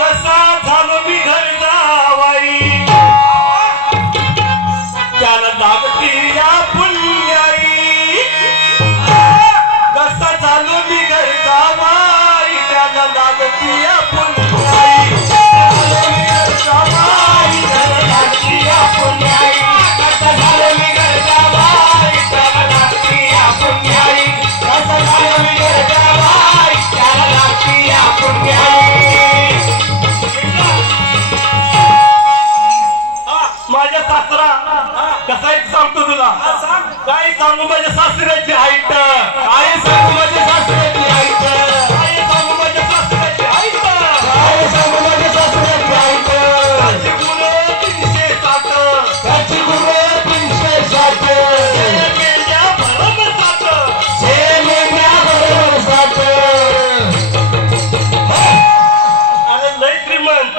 कसा झालो मी घर जावाई त्याला लागती या पुण्याई कसा झालो मी घर जावाई त्याला लागती या पुण्याई कसा झालो मी घर जावाई त्याला लागती या पुण्याई कसा झालो मी घर जावाई त्याला लागती या पुण्याई माझ्या सासरा कसा एक सांगतो तुला काय सांगू माझ्या सासऱ्याची हाईट काय सांगू माझ्या सासऱ्याची हाईट काय सांगू माझ्या सासऱ्याची हाईट काय सांगू माझ्या सासऱ्याची हाईट त्याची गुणे 360 त्याची गुणे 360 मेंढ्या बरोबर 60 अरे लय श्रीमंत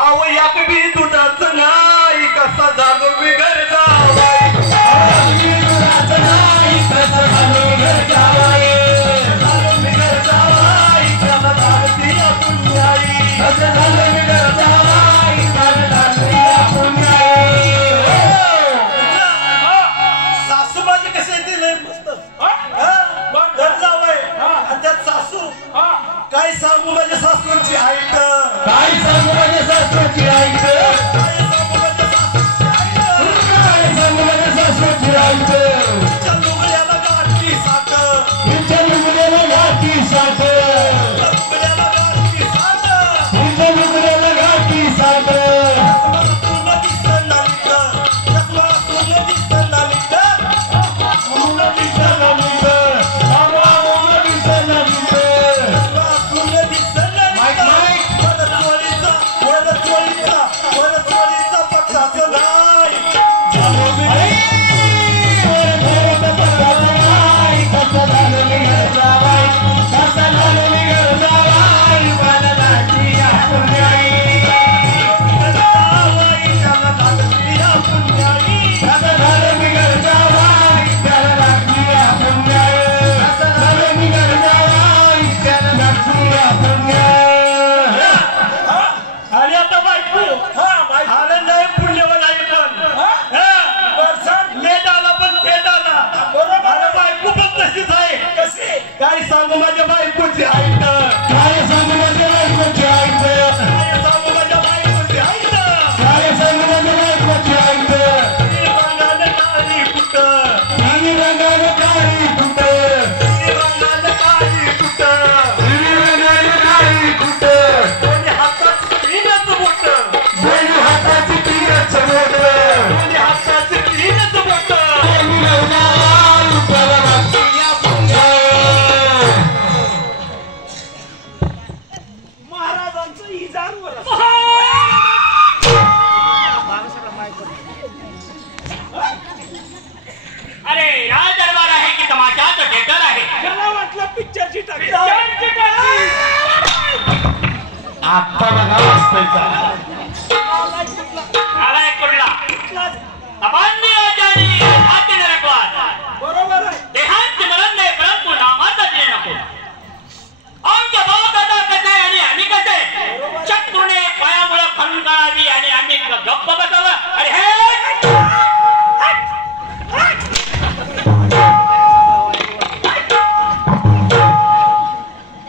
अहो याक बी दुधाचं नाही कसा झालो मी घर जावाई कसा झालो मी घर जावाई झालो मी घर जावाई त्याला लागती या पुण्याई कसा झालो मी घर जावाई त्याला लागती या पुण्याई सासू माझी कसे दिले मस्त घर जावय आणि त्यात सासू काय सांगू माझ्या सासूची हाईट काय सांगू माझ्या सासूची हाईट काय सांगू माझ्या सासूची हाईट काय सांगू माझ्या सासूची हाईट तिच्या लुगड्याला गाठी साठ तिच्या लुगड्याला गाठी साठ लुगड्याला गाठी साठ तिच्या लुगड्याला गाठी साठ मला दिसतं नालीत मला दिसतं नालीत मला दिसतं नालीत बाबा मला दिसतं नालीत काय सांगू माझ्या बायकोची हाईट काय सांगू माझ्या बायकोची हाईट काय सांगू माझ्या बायकोची हाईट काय सांगू माझ्या बायकोची हाईट रंगाने काळी कुट रंगाने काळी कुट रंगाने काळी कुट रंगाने काळी कुट दोन्ही हातात तीनच बोट दोन्ही हाताची तीनच बोट दोन्ही हाताची तीनच बोट अरे राज दरबार आहे की तमाशाचं थिएटर आहे मला वाटलं पिक्चरची टाकी आता बघा वाजतायचा आलाय कुठला अबांनी राजानी हाती नरकवाद बरोबर आहे देहांत मरण नाही परंतु नामाचा जे नको आमच्या भाऊ दादा कसे आणि आम्ही कसे शत्रूने पायामुळे खणून काढावी आणि आम्ही गप्प बसावं अरे हे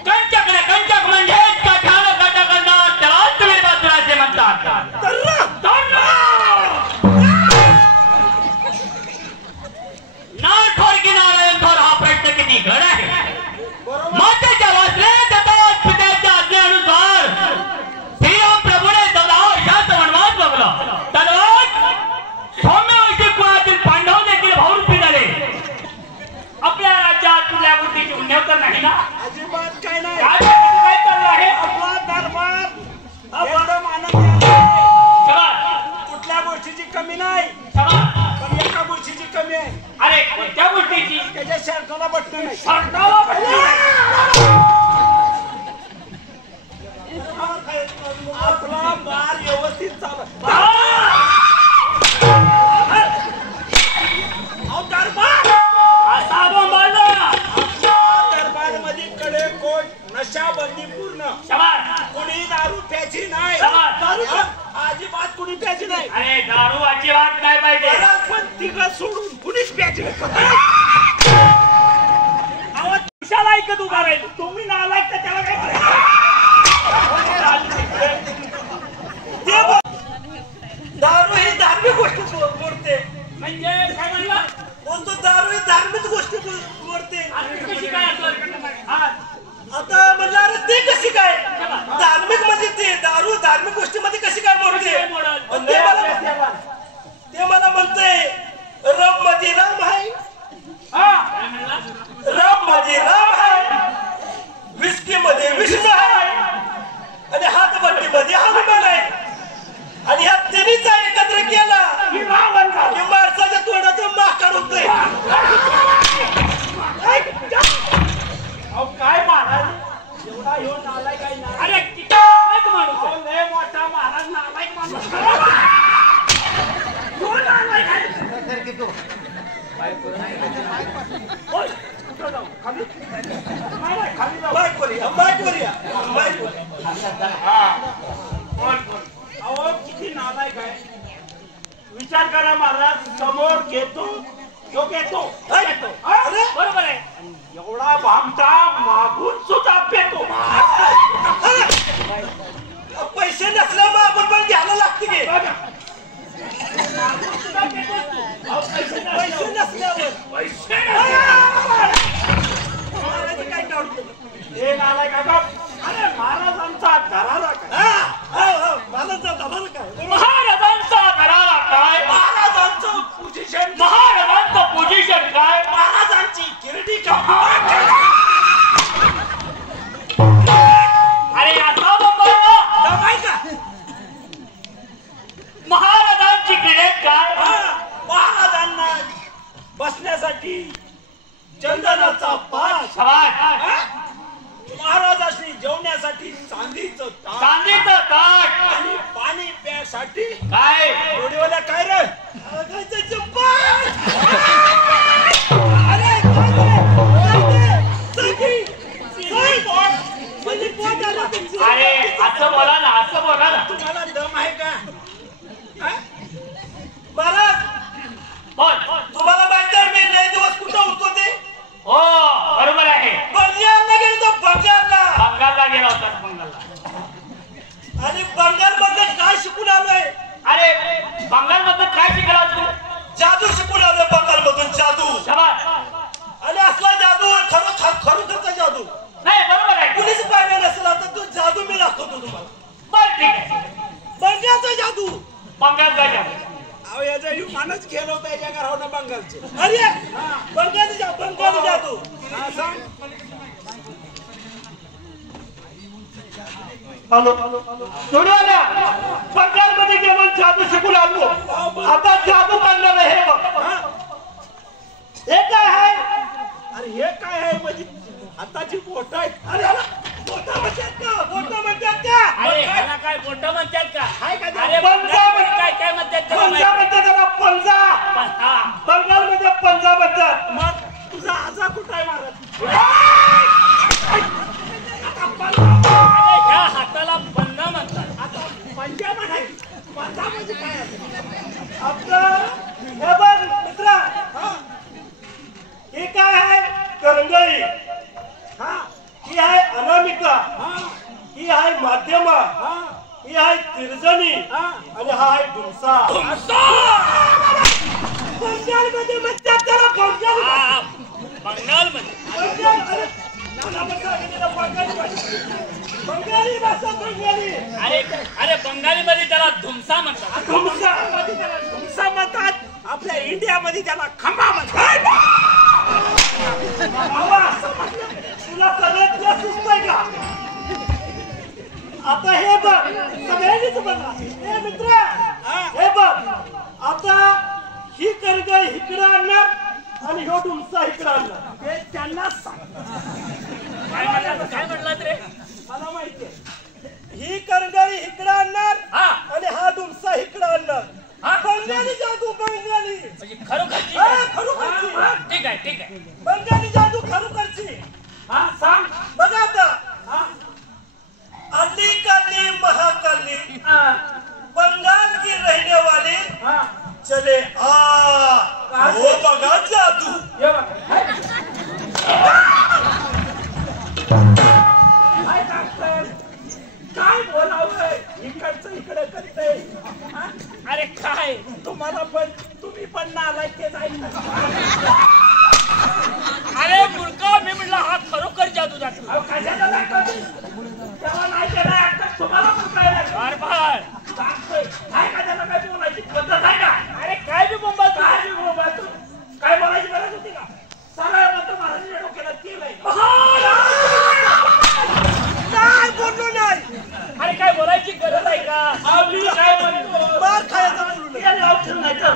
कंचक म्हणजे कठार गट करणार त्यालाच तुम्ही बाजूला असे म्हणतात नार थोर की नारायण थोर हा प्रश्न किती घड आहे मातेच्या वाचण्यात येतात पित्याच्या आज्ञेनुसार श्रीराम प्रभूने 14 वर्षात वनवास बघला तद्वत सौम्यवंशी कुळातील पांडव देखील भावरूपी झाले आपल्या राज्यात कुठल्या गोष्टीची उन्नव तर नाही ना अजिबात काय नाही काय चाललं आहे आपला दरबार एकदम आनंदी कुठल्या गोष्टीची कमी नाही पण एका गोष्टीची कमी आहे अरे कोणत्या गोष्टीची त्याच्या शर्टाला बटणं नाही शर्टाला बटणं नाही आपला बार व्यवस्थित चालत अरे दारू अजिबात नाही पाहिजे. पण तिघं सोडून कुणीच प्यायचे कशाला ऐकत उभा राहील तुम्ही नालायक तर त्याला काय दारू ही धार्मिक गोष्ट मोडते. म्हणजे काय म्हणला बोलतो दारू ही धार्मिक गोष्टी मोडते. कशी काय आता म्हणलं अरे ते कशी काय धार्मिक म्हणजे ते दारू धार्मिक गोष्टीमध्ये कशी काय मोडते. ते मला म्हणतंय रब मध्ये राम आहे. रब मध्ये राम आहे. विस्की मध्ये विष्णू आहे आणि हातबट्टी मध्ये हनुमान आहे. आणि ह्या तिन्हीचा एकत्र केला की माणसाच्या तोंडाचं माकड होतंय. काय महाराज एवढा ह्यो नालायक आहे ना. अरे किती नालायक माणूस लय मोठा महाराज नालायक माणूस ह्यो नालायक आहे. ओय, कुठं जाऊ? खाली? नाही, खाली जाऊ. माईक वर या, माईक वर या, माईक वर. अहो किती नालायक आहे. विचार करा महाराज समोर घेतो तो घेतो अरे बरोबर आहे. एवढा भामटा मागून सुद्धा पेतो. पैसे नसल्यामुळे आपण पण घ्यायला लागते की पैसे नसल्यावर काय काढतो हे नालायक आहे बाप. अरे महाराजांचा दरारा काय महाराजांचा दरारा काय महाराजांचा दरारा काय महाराजांचं पोझिशन महाराजांचं पोझिशन काय महाराजांची गिरडी काय अरे असा बाबा का महाराजांची क्रीडेत काय महाराजांना बसण्यासाठी चंदनाचा पाश महाराजांनी जेवण्यासाठी चांदीचं ताट चांदीचं ताट आणि पाणी प्यासाठी काय एवढीवाल्या काय रे आगायचं चप्पल. अरे अरे असं बोला ना असं बोला ना. तुम्हाला दम आहे का महाराज. बोल तुम्हाला माहिती आहे मी लय दिवस कुठं होतो ते हो बरोबर आहे. बंगालला गेलो बंगालला बंगालला गेला होता बंगालला. आणि बंगाल मध्ये काय शिकून आलोय. अरे बंगाल मधून काय शिकला तू. जादू शिकून आलोय बंगाल मधून जादू. शाबास. आणि असला जादू खरोखरचा जादू नाही बरोबर आहे. कुणीच पाहिजे नसेल आता तो जादू मी दाखवतो तुम्हाला. बरं ठीक आहे. बंगालचा जादू बंगालचा जादू. अहो याचा मानच खेळ होता याच्या घरावर बंगालचे. अरे बंगाली जादू हॅलो सोडवाला बंगाल मध्ये गेलो जादू शिकून आलो. आता जादू बांधणार हे बघ. हे काय आहे. अरे हे काय आहे म्हणजे आताची बोट आहे. अरे बोटा म्हणतात का बोटा म्हणतात का. अरे ह्याला काय मोठं म्हणतात का. हाय का अरे पंजा काय काय म्हणतात त्याला पंजा म्हणतात त्याला पंजा. हा. बंगाल मध्ये पंजा म्हणतात. मग तुझा आजा कुठं आहे महाराज. अरे ह्या हाताला पंजा म्हणतात. आता पंजा म्हणायचं पंजा म्हणजे काय आहे. आपलं हे बघ मित्रा हे काय आहे करंगळी. ही आहे अनामिका. ही आहे माध्यमा. ही आहे तिरजणी आणि हा आहे धुमसा. बंगाल मध्ये म्हणतात त्याला बंगाल. बंगाल मध्ये बंगाली भाषा बंगाली. अरे अरे बंगाली मध्ये त्याला धुमसा म्हणतात. धुमसा म्हणतात. आपल्या इंडियामध्ये त्याला खंबा म्हणतात. तुला सगळ्यात जास्त सुचतंय का. आता हे बघ सगळ्यांनीच बघा. हे मित्र हे बघ आता ही करगळ इकडं आणणार आणि ह्यो डुमसा इकडं आणणार. ते त्यांनाच सांग. काय म्हटलं रे. मला माहितीये ही करगळी इकडं आणणार आणि हा डुमसा इकडं आणणार. बंगाली जादू बंगाली म्हणजे खरोखरची खरोखरची. ठीक आहे ठीक आहे. बंगाली जादू खरोखरची. सांग. बघा आता अली काली महाकाली बंगाल की रहने वाले चले वो बघा जादू काय बोलावं इकडचं इकडे करते अरे काय तुम्हाला पण तुम्ही पण नालायक ते नाही अरे मुलगा मी म्हणलं हा खरोखर जादू जातो कशाला नाही करते तेव्हा नाही केलं आता तुम्हाला पण काय अरे बाळ काय कशाला काय बोलायची पद्धत आहे का अरे काय बी बोंबा काय बी बोलायचं काय बोलायची गरज होती का सरळ मत महाराजांच्या डोक्याला तेल आहे काय बोललो नाही अरे काय बोलायची गरज आहे का आम्ही काय म्हणतो मार खायचा बोललो नाही लावून नाही तर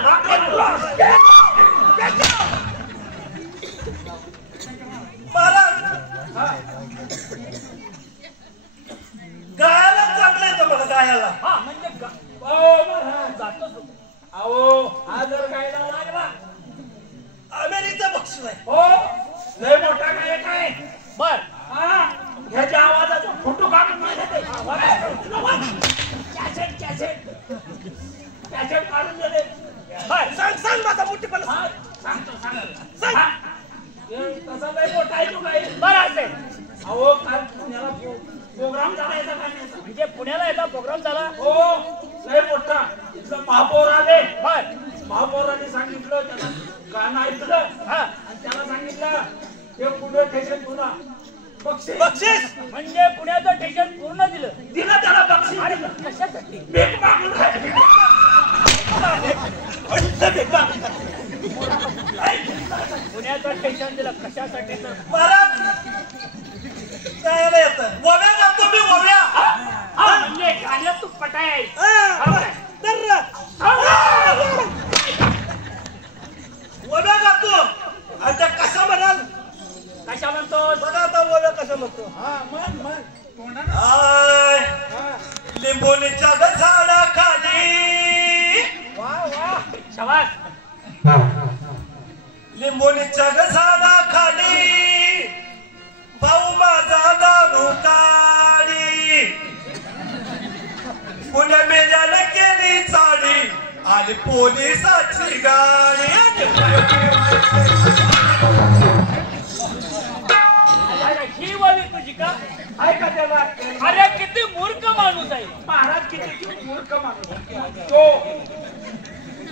महाराज गायला चांगलं येतं मला गायला हा म्हणजे जातोच अहो हा जर गायला लागला अमेरिकेचं बक्षीस आहे हो लय मोठा काय काय बर हा ह्याच्या आवाजाचा फोटो काढून नाही देते कॅसेट काढून देते बर सांग माझा मोठेपणा सांग तसा लय मोठा आहे तो काय बर असे अहो काल पुण्याला प्रोग्राम झाला याचा गाण्याचा म्हणजे पुण्याला याचा प्रोग्राम झाला हो लय मोठा इथलं महापौर आले बर महापौरांनी सांगितलं त्याला गाणं ऐकलं हा आणि त्याला सांगितलं ते पुढे ठेशन तुला बक्षीस म्हणजे पुण्याचं टेन्शन पूर्ण दिलं त्याला बक्षीस अरे कशासाठी भीक मागून पुण्याचं टेन्शन दिलं कशासाठी तर महाराज गायला येतं वव्या गातो मी वव्या म्हणजे गाण्यात तू पटाय वव्या गातो आणि त्या कशा म्हणाल कशा म्हणतोस बघा आता वव्या कशा म्हणतो आय लिंबोनीच्या झाडाखाली शाबास लिंबोनीच्या झाडाखाली भाऊ माझा दारू काढी पुण्या मेल्याने केली चाडी आली पोलिसाची गाडी ही ववी तुझी का ऐका त्याला अरे किती मूर्ख माणूस आहे महाराज किती मूर्ख माणूस तो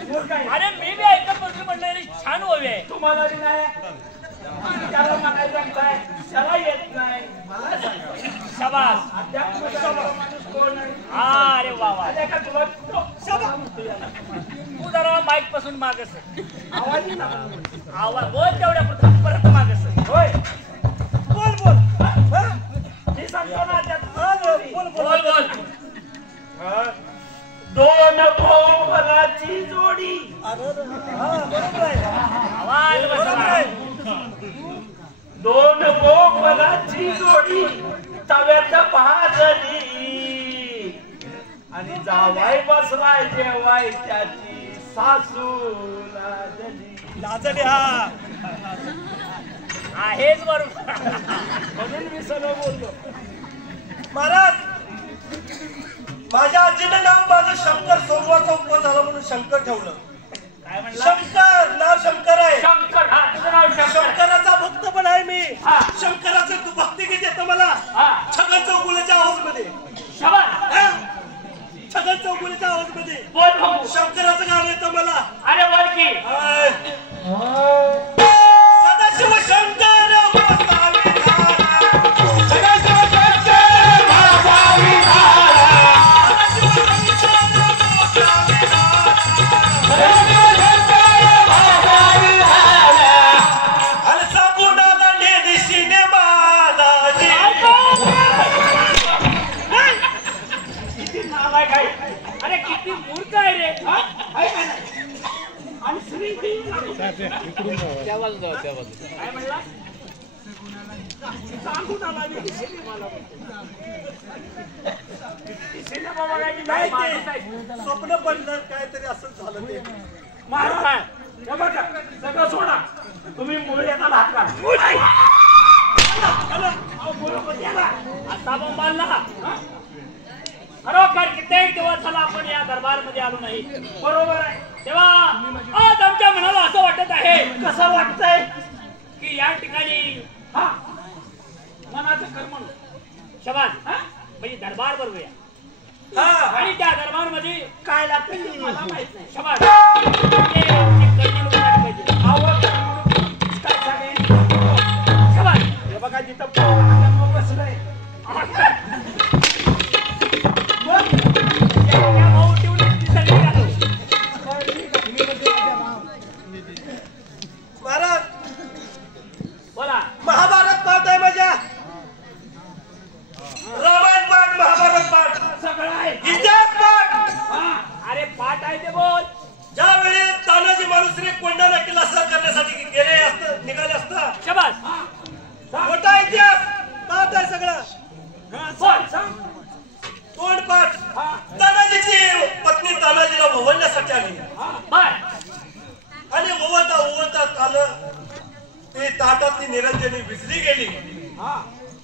मूर्ख आहे अरे मी बी ऐकत बसलो म्हणलं छान ववी आहे तुम्हाला बी नाही त्याला म्हणायचं काय त्याला येत नाही मला सांगा शाबास अध्यात्माचा माणूस कोण आहे हा अरे वा वा आल्या का तुला शाबास तू जरा माईक पासून मागस आवाज येईना. आवाज बोल तेवढ्या पुरतं परत मागस होय बोल बोल मी सांगतो ना त्यात बोल बोल बोल दोन भोवराची जोडी बरोबर आहे आवाज बसला दोन भोवराची जोडी तव्यात भाजली आणि जावाय बसलाय जेवाय त्याची सासू लाजली हा आहेच बरोबर म्हणून मी सगळं बोललो महाराज माझ्या आजीनं नाव माझं शंकर सोमवारचा उपवास झाला म्हणून शंकर ठेवलं काय म्हणला शंकर नाव शंकर आहे शंकर हा तुझं नाव शंकर शंकराचा भक्त पण आहे मी हा. शंकराचं तू भक्ती गीत येतं मला हा छगन चौगुलेच्या आवाज मध्ये शाबास छगन चौगुलेच्या आवाज मध्ये बोल बघू शंकराचं गाणं येतं मला अरे बोल की सदाशिव शंकर वासावी अरे किती मूर्ख आहे रे आणि श्री काय म्हणला सांगून आला मी सिनेमाला सिनेमा बघायची नाही स्वप्न पडलं काहीतरी असं झालं ते महाराज हे बघा सगळं सोडा तुम्ही मुळे येताना हात आता पण मानला खरोखर कित्येक दिवस झाला आपण या दरबारमध्ये आलो नाही. बरोबर आहे. तेव्हा आज आमच्या मनाला असं वाटत आहे. कसं वाटतंय की या ठिकाणी मनाचं कर्म शबाज म्हणजे दरबार बरोबर आणि त्या दरबार मध्ये काय लागतं मला माहित नाही. शबाज काय सांगेल शबाज हे बघा जिथं बसलंय महाराज बोला. महाभारत पाठ आहे माझ्या रामायण पाठ महाभारत पाठ सगळं आहे. इतिहास पाठ. अरे पाठ आहे ते बोल. ज्यावेळी तानाजी मालुसरे कोंढाणा किल्ला सर करण्यासाठी गेले असत निघाले असता शबाज मोठा इतिहास पाठ आहे सगळं. बोल. तोंड पाठ तानाजीची पत्नी तानाजीला ओवळण्यासाठी आली बर. आणि ओवळता आलं ते ताटातली निरंजनी विजली गेली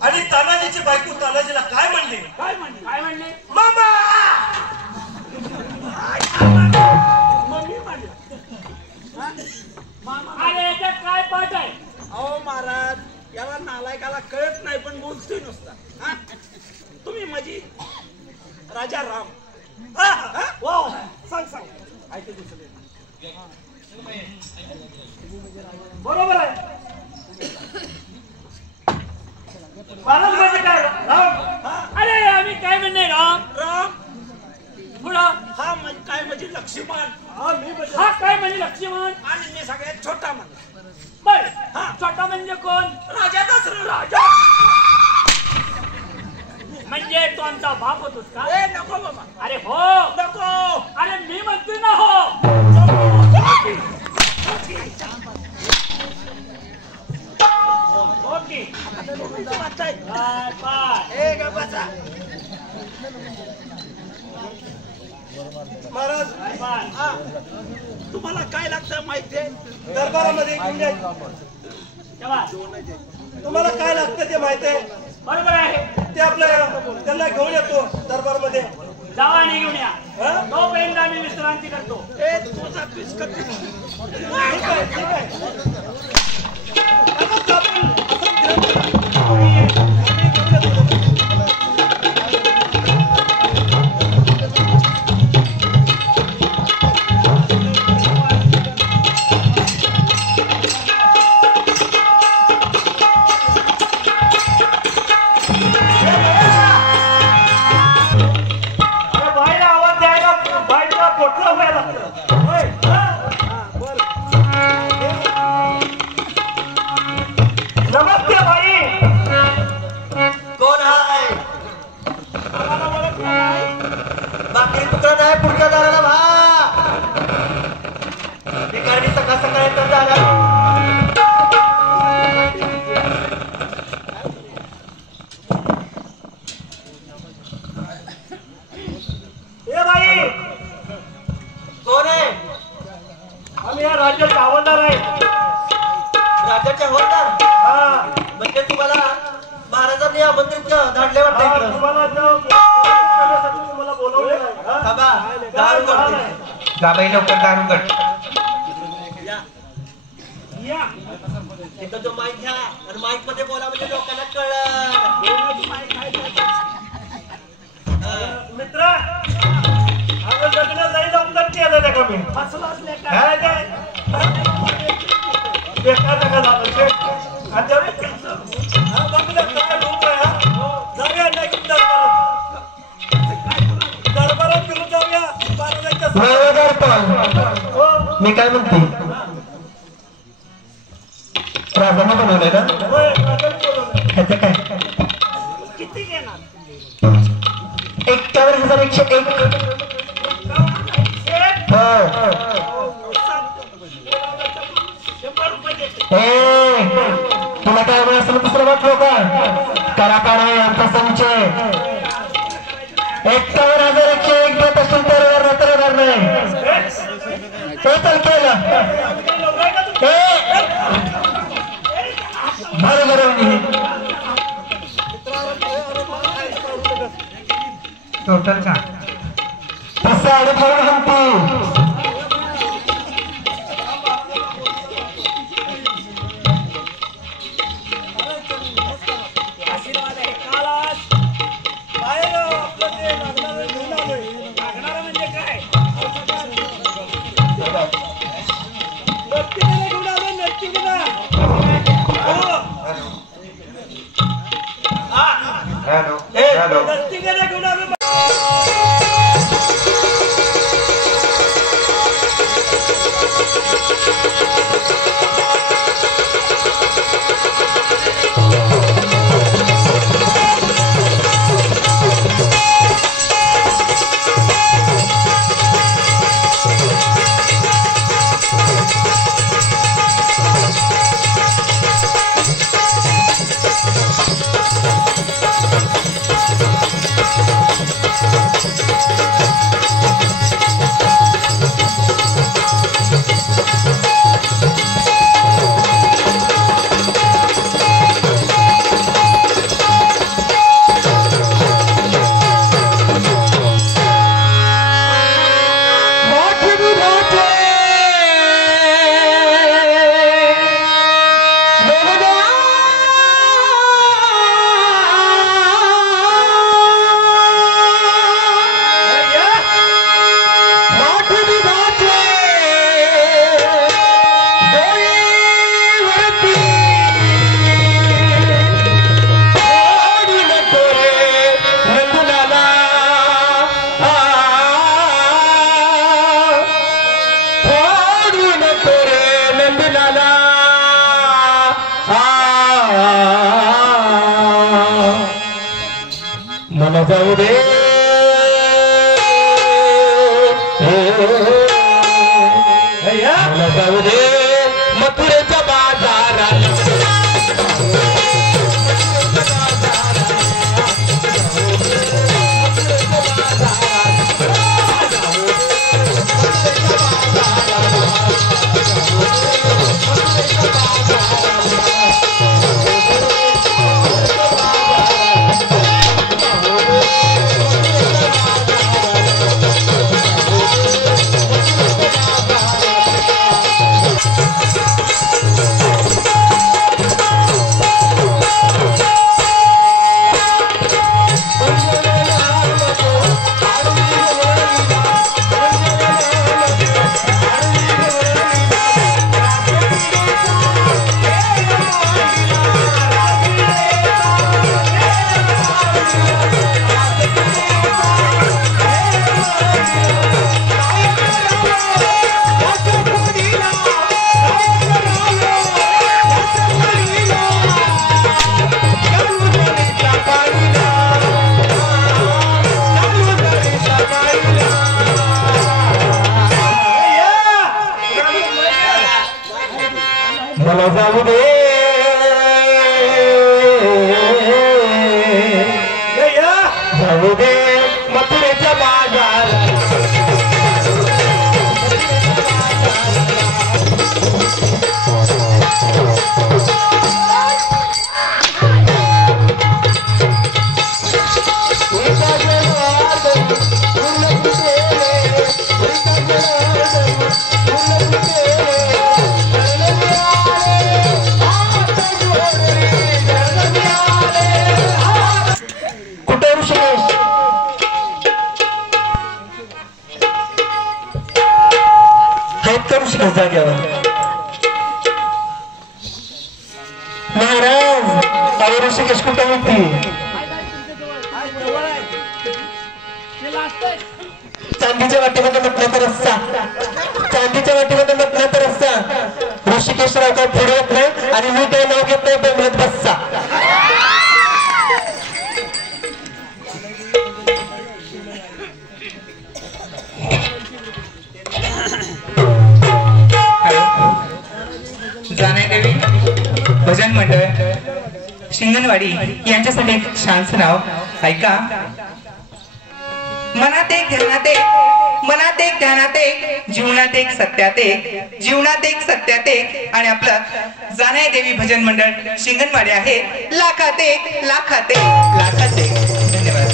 आणि तानाजीची बायको तानाजीला काय म्हणली काय म्हणले मामा मम्मी म्हणली. अरे याच्यात काय पाठ आहे. अहो महाराज याला नालायकाला कळत नाही पण बोलतोय नुसता. तुम्ही माझी राजा राम वाव सांग बरोबर आहे महाराज म्हणजे काय राम अरे आम्ही काय म्हणणे राम राम पुढं हा काय म्हणजे लक्ष्मण हा काय म्हणजे लक्ष्मण आणि मी सगळ्यात छोटा माणूस. बर. छोटा म्हणजे कोण राजा दसरा राजा म्हणजे तो आमचा बाप होतोस का. ए नको बाबा अरे हो नको अरे मी म्हणते ना हो. ओके महाराज तुम्हाला काय लागतं माहितीये दरबारामध्ये घेऊन या. तुम्हाला काय लागतं ते माहिती आहे बरोबर आहे. ते आपल्या त्यांना घेऊन येतो दरबारमध्ये. जावा आणि घेऊन या. हा? तोपर्यंत आम्ही विश्रांती करतो. ए तुझा पिस्कट ठीक आहे आता आपण असं घेऊन येतो. गाबाई लवकर दारू गट एकदा जो माईक घ्या आणि माईक मध्ये बोला म्हणजे लोकांना कळलं. मित्र अगं लग्न जायला उत्तर केलं का मी काय काय बेकार नका झालं शेठ. आणि जाऊया नाही दरबारात फिरून जाऊया. मी काय म्हणते राजाने बनवलंय ना ह्याचं काय किती घेणार 51,101 तुला काय वेळ असं दुसरं वाटलो का कलाकार आहे आमचा संचय 51,101 देत असेल तर रात्रभर नाही ते तर केलं बरोबर टोटल का आशीर्वाद आहे कालास बाहेर आपलं ते लागणारं घेऊन आलोय. लागणारं म्हणजे काय नर्तिकीला घेऊन आलोय. नर्तिकीला नर्तिकीला घेऊन आलोय. मला जाऊ दे मला जाऊ दे मथुरेच्या बाजारात मला जाऊ दे जाऊ दे मथुरेच्या बाजारात महाराज ऋषिकेश कुठे होती चांदीच्या वाटीमध्ये म्हटलं तर रस्ता चांदीच्या वाटीमध्ये म्हटलं तर रस्ता ऋषिकेशराव काय पुढे येत नाही आणि मी काही नाव घेत नाही बोंबलत बसचा जानाई देवी भजन मंडळ शिंगणवाडी यांच्यासाठी एक छानसं नाव ऐका. मनात एक ध्यानात एक मनात एक ध्यानात एक जीवनात एक सत्यात एक जीवनात एक सत्यात एक आणि आपलं जानाई देवी भजन मंडळ शिंगणवाडी आहे. लाखात एक लाखात एक लाखात एक. धन्यवाद.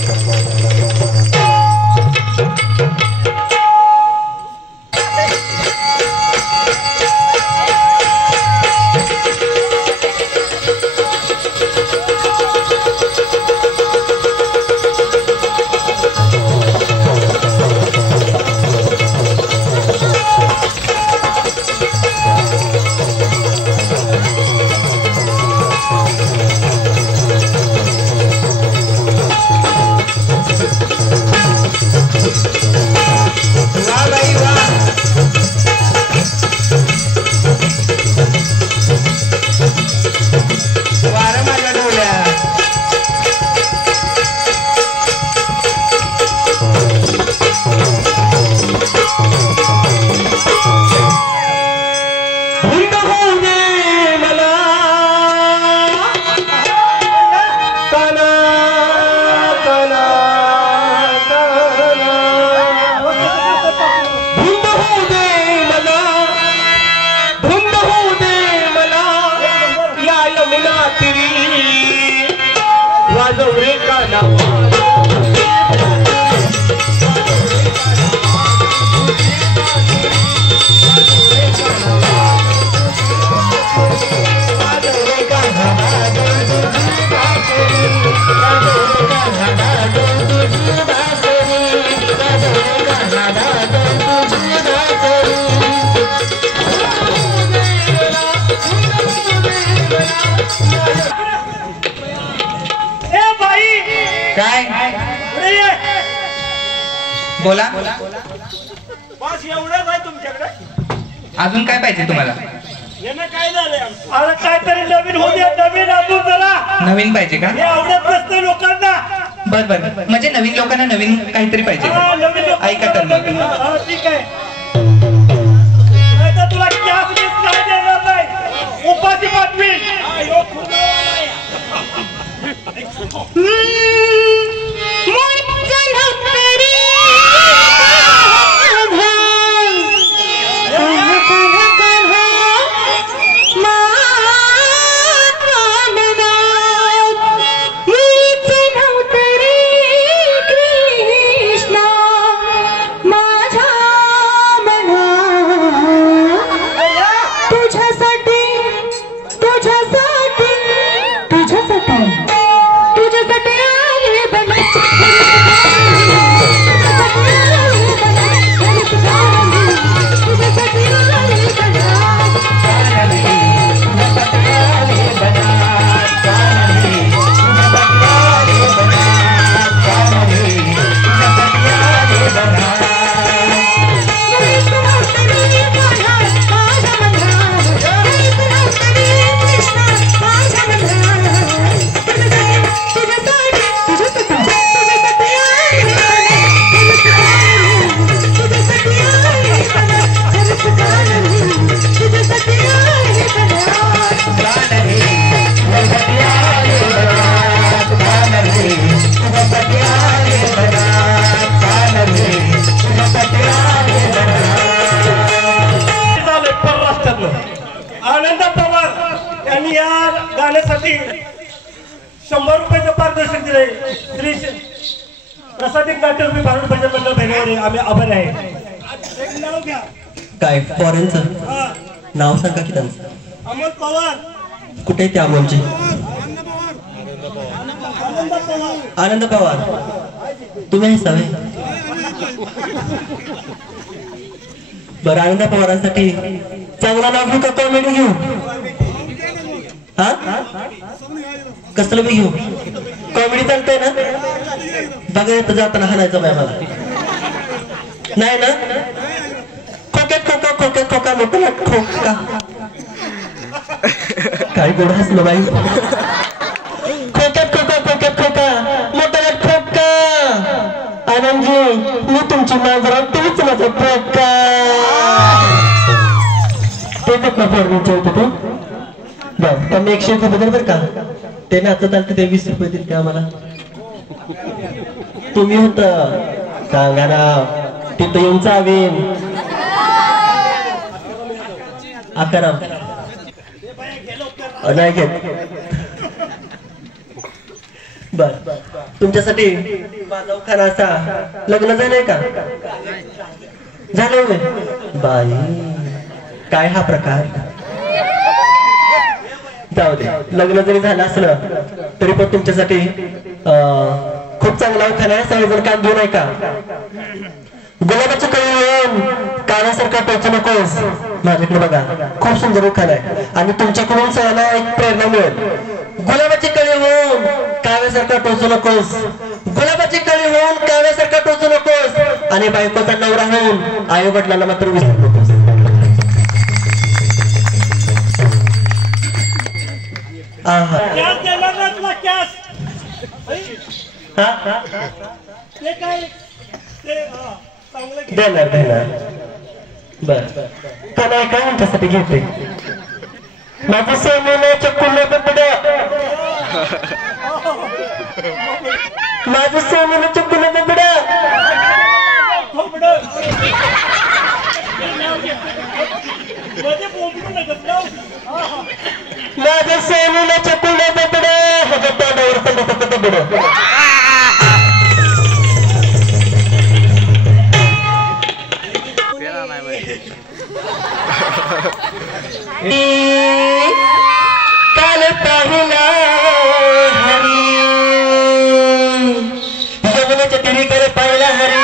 वाजवरे काना काय बोला बस एवढंच आहे तुमच्याकडे अजून काय पाहिजे तुम्हाला यानं काय झालंय अरे काहीतरी नवीन होते नवीन अजून जरा नवीन पाहिजे का हे आवडत नसतं लोकांना बर बर म्हणजे नवीन लोकांना नवीन काहीतरी पाहिजे नवीन ऐका तर मग ठीक आहे नाही तर तुला गॅस बीस काय देणार नाही उपाशी पाठवी आनंद पवार यांनी या गाण्यासाठी 100 रुपयाचं पारितोषिक दिले श्री प्रसादिक नाट्यरूपी भारूड भजन मंडळ भेगवडे आम्ही आभारी आहे एक नाव घ्या काय फॉरेनचं हा नाव सांगा की त्यांचं अमोल पवार कुठे आहे ते अमोलचे आनंद पवार आनंद पवार तुम्ही आहे सवय बरं आनंद पवारांसाठी चांगला नाव घेऊ का कॉमेडी घेऊ हा कसलं बी घेऊ कॉमेडी चालतंय ना बघा येतं जाताना हाणायचं बाय मला नाही ना खोक्यात खोका खोक्यात खोका मोठा खोका काय गोड हसलं बाई खोक्यात खोका खोक्यात खोका मोठा खोका आनंदजी मी तुमची मांजरा तुम्हीच माझा खोका ते ना फॉर्मेटचे होते ते बर त्यांनी 100 रुपये बदल बर का ते नाचत आलं ते 20 रुपये दिले आम्हाला तुम्ही होत सांगा ना तिथं येऊन चावेन आकाराम नाही घेत बर तुमच्यासाठी माझा उखाणा असा लग्न झालंय का झालंय बाई काय हा प्रकार जाऊ दे लग्न जरी झालं असलं तरी पण तुमच्यासाठी खूप चांगला उखाणा आहे सगळेजण काम घेऊन आहे का गुलाबाच्या कळी कानासारखा टोचू नकोस माझ्याकडे बघा खूप सुंदर उखाणा आहे आणि तुमच्याकडून सगळ्यांना एक प्रेरणा मिळेल गुलाबाची कळी होऊन काव्यासारखा टोचू नकोस गुलाबाची कळी होऊन काव्यासारखा टोचू नकोस आणि बायकोचा नवरा होऊन आई वडिलांना मात्र विसरू नकोस कॅश देणार ना तुला कॅश ते काय ते चांगलं घे. देणार देणार बर का नाही काय आमच्यासाठी घेते माझं सोनं चक्कुलं बपड माझं सोनं चक्कुलं बपड थोबडं. मध्ये बोंबलू नका नाव. माझं सोनं चक्कुलं बपड ह्याच्या तोंडावर पुढं काल पाहिला हरी यमुनेच्या तिरीकडे पाहिला हरी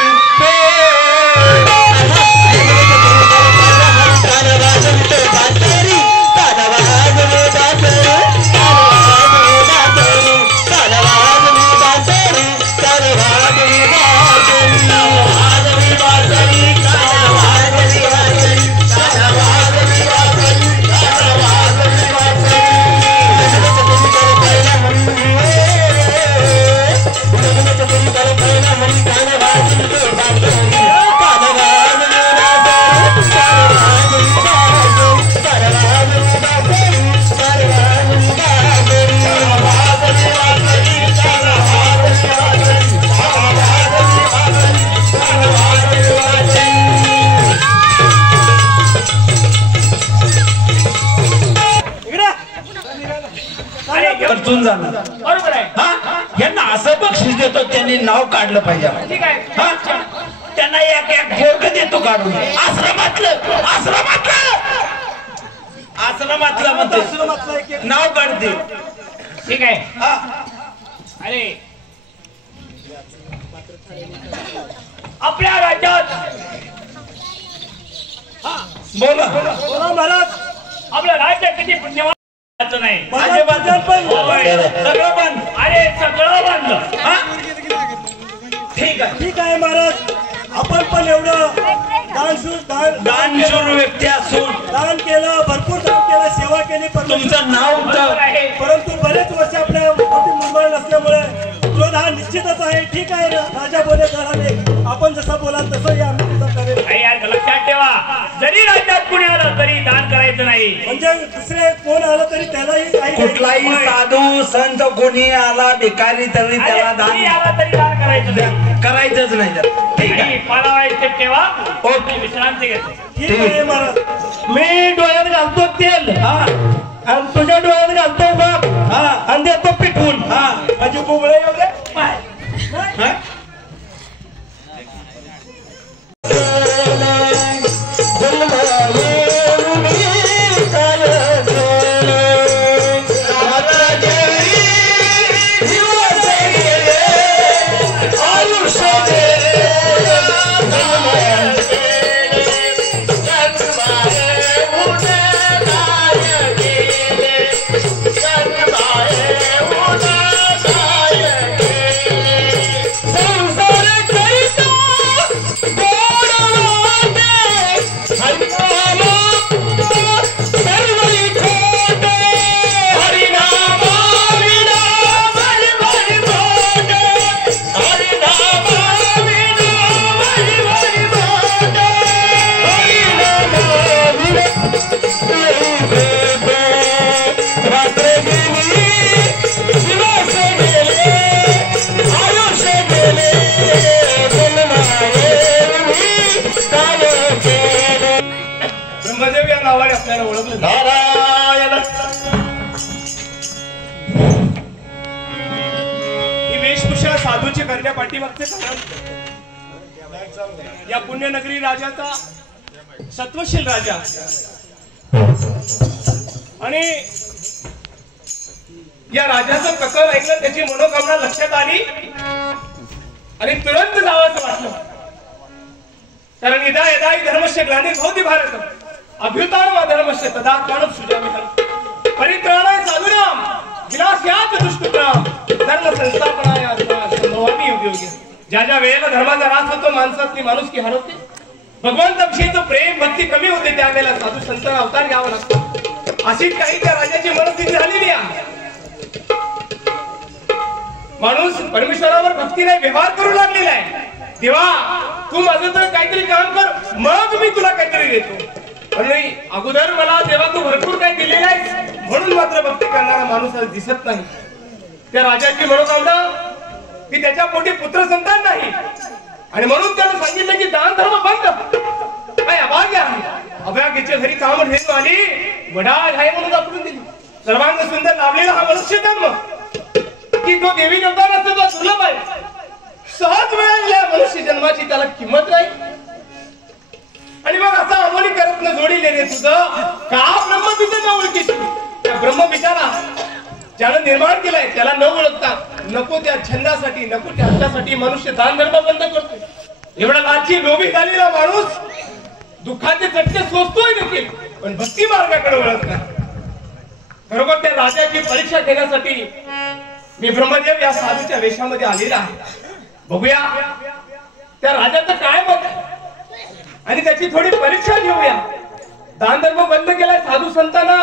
बरोबर आहे. यांना असं बक्षीस देतो त्यांनी नाव काढलं पाहिजे. ठीक आहे. त्यांना एक एक पोरग देतो काढून आश्रमातलं म्हणतो नाव काढते. ठीक आहे. अरे आपल्या राज्यात बोला महाराज आपलं राज्य किती पुण्यवान नाही. सगळं बंद. अरे सगळं बंद. ठीक आहे महाराज. आपण पण एवढं दानशूर व्यक्ती असून दान केलं, भरपूर दान केलं, सेवा केली, तुमचं नाव परंतु बरेच वर्ष आपल्या मुंबई नसल्यामुळे क्रोध हा निश्चितच आहे. ठीक आहे राजा बोले घराने आपण जसं बोलाल तसंही आम्ही तुझं करेल. लक्षात ठेवा, जरी राज्यात कुणी आलं तरी दान करायचं नाही. म्हणजे दुसरे कोण आलं तरी त्यालाही काही कुठलाही साधू संत कोणी आला भिकारी तरी त्याला दान आला तरी दान करायचंच नाही. पाळावायचे ठेवा. ओके विश्रांती घेतो. ठीक आहे महाराज. मी डोळ्यात घालतो तेल आणि तुझ्या डोळ्यात घालतो बाप आणि देतो पिठवून म्हणजे बुबळे एवढे ब्रह्मदेव या नावाने आपल्याला ओळखलं. नारायण ही वेशभूषा साधूची करण्या पाठीमागचे कारण या पुण्यनगरी राजाचा सत्वशील राजा आणि या राजाचं कथन ऐकलं, त्याची मनोकामना लक्षात आली आणि तुरंत जावंसं वाटलं. कारण यदा यदा हि धर्मस्य ग्लानिर्भवति भारत अभ्युत्थानम् अधर्मस्य तदात्मानं सृजाम्यहम् परित्राणाय साधूनां विनाशाय दुष्कृतां धर्म संस्थापनाय संभवामि युगे युगे. ज्या ज्या वेळेला धर्माचा ऱ्हास होतो, माणसातली माणुसकी हरवते, भगवंताविषयीचं प्रेम भक्ती कमी होते, त्यावेळेला साधू संत अवतार घ्यावा लागतो. अशीच काही त्या राजाची मनस्थिती झालेली आहे. माणूस परमेश्वरावर भक्तीने व्यवहार करू लागलेला आहे. तेव्हा तू माझं तर काहीतरी काम कर, मग मी तुला काहीतरी देतो. म्हणून अगोदर मला देवा तू भरपूर काही दिलेलं आहे, म्हणून मात्र भक्ती करणारा माणूस आज दिसत नाही. त्या राजाची मनोकामना की त्याच्या पोटी पुत्र संतान नाही आणि म्हणून त्यानं सांगितलं की दान धर्म बंद. काय अभाग्य आहे, अभाग्याच्या घरी काम घेऊन आली वडा आहे म्हणून आपण दिली. सर्वांग सुंदर लाभलेला हा मनुष्य धर्म की जो देवी देवता नसतो तो दुर्लभ आहे. सहज मिळालेल्या मनुष्य जन्माची त्याला किंमत नाही. आणि मग असा अमोली करत न जोडीले रे तुझं का ब्रह्म तुझं न ओळखीची. त्या ब्रह्म बिचारा ज्यानं निर्माण केलाय त्याला न ओळखता नको त्या छंदासाठी नको त्या हक्कासाठी मनुष्य दान धर्म बंद करतो. एवढा लालची लोभी झालेला माणूस दुःखाचे चटके सोसतोय देखील पण भक्ती मार्गाकडे वळत नाही. बरोबर त्या राजाची परीक्षा घेण्यासाठी मी ब्रह्मदेव या साधूच्या वेशामध्ये आलेला आहे. बघूया त्या राजाचं काय मत आहे आणि त्याची थोडी परीक्षा घेऊया. दान धर्म बंद केलाय साधू संतांना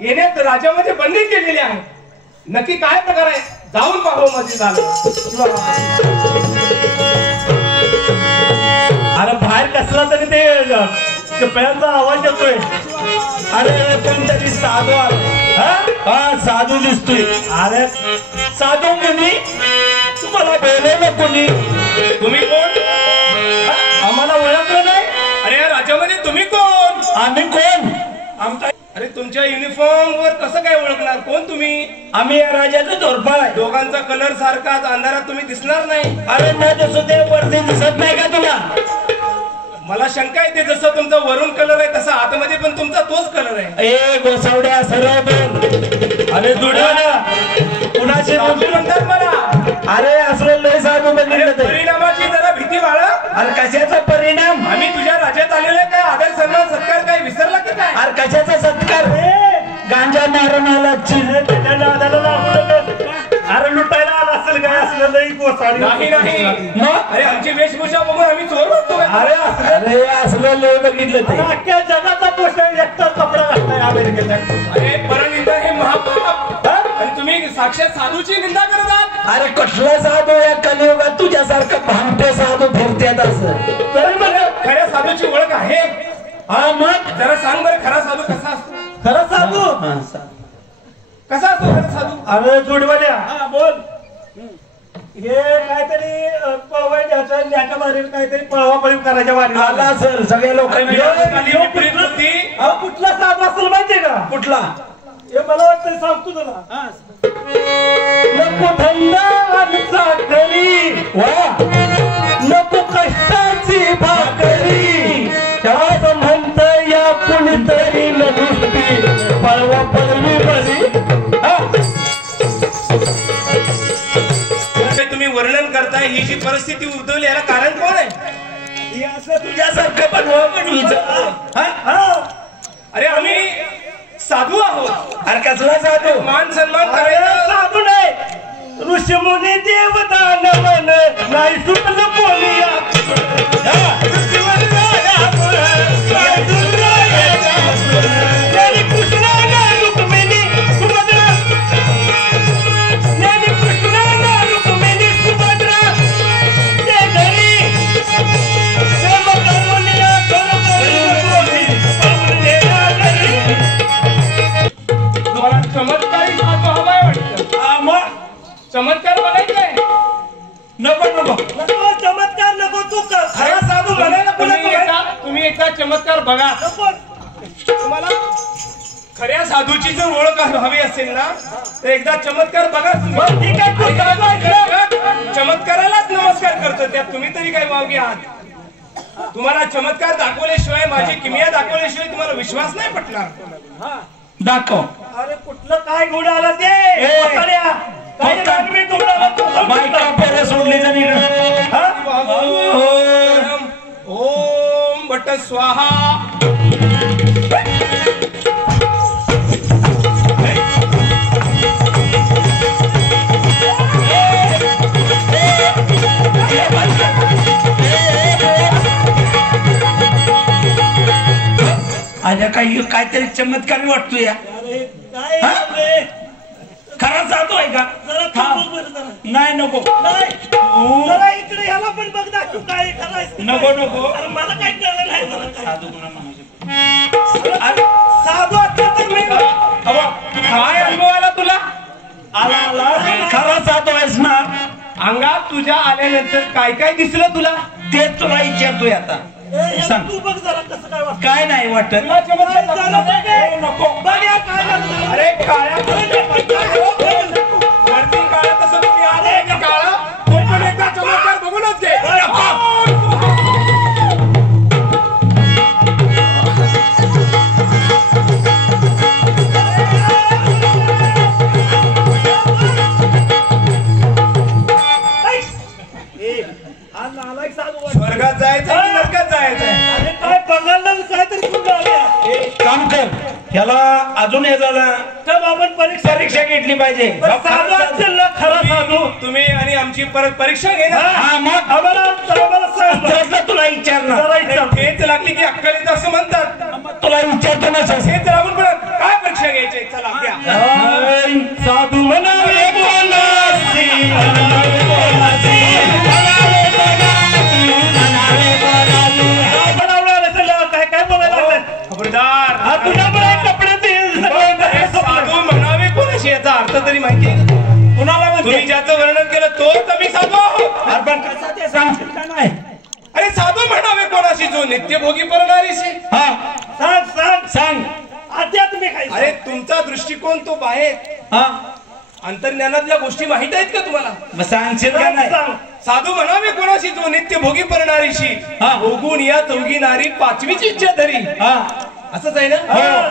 येण्यात राजामध्ये बंदी केलेली आहे. नक्की काय प्रकार आहे जाऊन पाहू मध्ये झालं. अरे बाहेर कसला तरी ते चिपळ्यांचा आवाज येतोय. अरे कोणतरी साधू आला. हा साधू दिसतोय. अरे साधू कोणी तुम्हाला बोलवलं कोणी. तुम्ही कोण आम्हाला ओळखलं नाही. अरे या राज्यामध्ये तुम्ही कोण. आम्ही कोण आमचा अरे तुमच्या युनिफॉर्म वर कसं काय ओळखणार कोण तुम्ही. आम्ही या राजाचं तोरफा आहे. दोघांचा कलर सारखाच अंधारात तुम्ही दिसणार नाही. अरे न जसं ते वरती दिसत नाही का तुला. मला शंका येते जसं तुमचा वरून कलर आहे तसा आतमध्ये पण तुमचा तोच कलर आहे. ए गोसावड्या सरळ बोल. अरे दुड्या कुणाचे म्हणतात मला. अरे असं लय साधू बघितलं ते. परिणामाची जरा भीती बाळा. अरे कशाचा परिणाम. आम्ही तुझ्या राज्यात आलेलो काय आदर सन्मान सत्कार काय विसरला की काय. अरे कशाचा सत्कार. गांजा मारून आला चिन्ह त्याच्या नादाला लागू नका. अरे लुटायला आला असेल काय असलं लई गोसाडी. नाही नाही मग अरे आमची वेशभूषा बघून आम्ही चोर वाटतो. अरे असलं लय बघितलं ते. अख्ख्या जगाचा पोषण एकटा कपडा घातलाय अमेरिकेचा. अरे परनिंदा हे महापाप आणि तुम्ही साक्षात साधूची निंदा करत आहात. अरे कसला साधू या कलियुगात तुझ्यासारखं भामटे साधू फिरतात असं. तरी मग खऱ्या साधूची ओळख आहे. हा मग जरा सांग बरं खरा साधू कसा असतो. खरं साधू कसा असतो खरा साधू. अरे जोडवाल्या बोल. हे काहीतरी पळवाय न्याच्या वारीला काहीतरी पळवापळी करायच्या वारीला आला सर सगळ्या लोकांनी. कुठला साधू असेल माहितीये का. कुठला हे मला वाटतं सांगतो तुला. नको थंड आणि साखरी वा नको कष्टाची भाकरी त्याच म्हणत या कुणीतरी न नुसती पळवा पळवी बरी. तुम्ही वर्णन करताय ही जी परिस्थिती उद्भवली याला कारण कोण आहे. असं तुझ्यासारखं बनवा. अरे आम्ही साधू आहोत. अरे कसला साधू. मान सन्मान करायचा साधू नाही ऋषीमुनी देवदान मन नाही सुटलं कोणी. चमत्कारी साधू हवाय वाटतं. चमत्कार बघायचंय. नको नको नको चमत्कार नको. तू खरा साधू बघायला तुम्ही एकदा चमत्कार बघा. तुम्हाला खऱ्या साधूची जर ओळख हवी असेल ना तर एकदा चमत्कार बघा. ठीक आहे चमत्कारालाच नमस्कार करतो त्यात तुम्ही तरी काही वावगे आहात. तुम्हाला चमत्कार दाखवल्याशिवाय माझी किमया दाखवल्याशिवाय तुम्हाला विश्वास नाही पटणार. दाखव. अरे कुठलं काय गुण आला ते. सोडली जरी ओम भट्ट स्वाहा. आल्या काही काहीतरी चमत्कार वाटतो या. खरा जातो आहे का. नाही नको इकडे ह्याला पण बघ दाखव काय करायचं. नको नको मला काय कळलं नाही. साधू साधू तर मी काय अनुभव आला तुला. आला खरा साधू आहेस ना. अंगात तुझ्या आल्यानंतर काय काय दिसलं तुला तेच तुला विचारतोय आता. सांग तू बघ जरा कसं काय वाटत. काय नाही वाटत. नको. अरे काळ्या वरती काळ्या तसं ह्याला अजून हे झालं तर आपण परीक्षा परीक्षा घेतली पाहिजे. साधू असेल ना खरा साधू. तुम्ही आणि आमची परत परीक्षा घेणार. हा मग आम्हाला सांग. तुला विचारणार हेच लागली की अक्कल येतं असं म्हणतात. तुला विचारतो ना सर. हेच लागून परत काय परीक्षा घ्यायची चला घ्या. साधू म्हणावे कोणासी काय काय बोलायला लागलाय. खबरदार तुझ्यामुळे कपडे साधू म्हणावे कोणाशी याचा अर्थ तरी माहिती आहे. कुणाला तुम्ही ज्याचं वर्णन केलं तोच आम्ही साधू आहोत. आपण कसा ते सांगशील का नाही. अरे साधू म्हणावे कोणाशी जो नित्यभोगी परणारीशी. हा सांग सांग सांग. अध्यात्मिक आहे. अरे तुमचा दृष्टिकोन तो बाहेर हा अंतर्ज्ञानातल्या गोष्टी माहित आहेत का तुम्हाला. मग सांगशील का नाही. सांग. साधू म्हणावे कोणाशी जो नित्य भोगी परणारीशी. हा. भोगून या चौघी नारी पाचवीची इच्छा धरी. हा असंच आहे ना.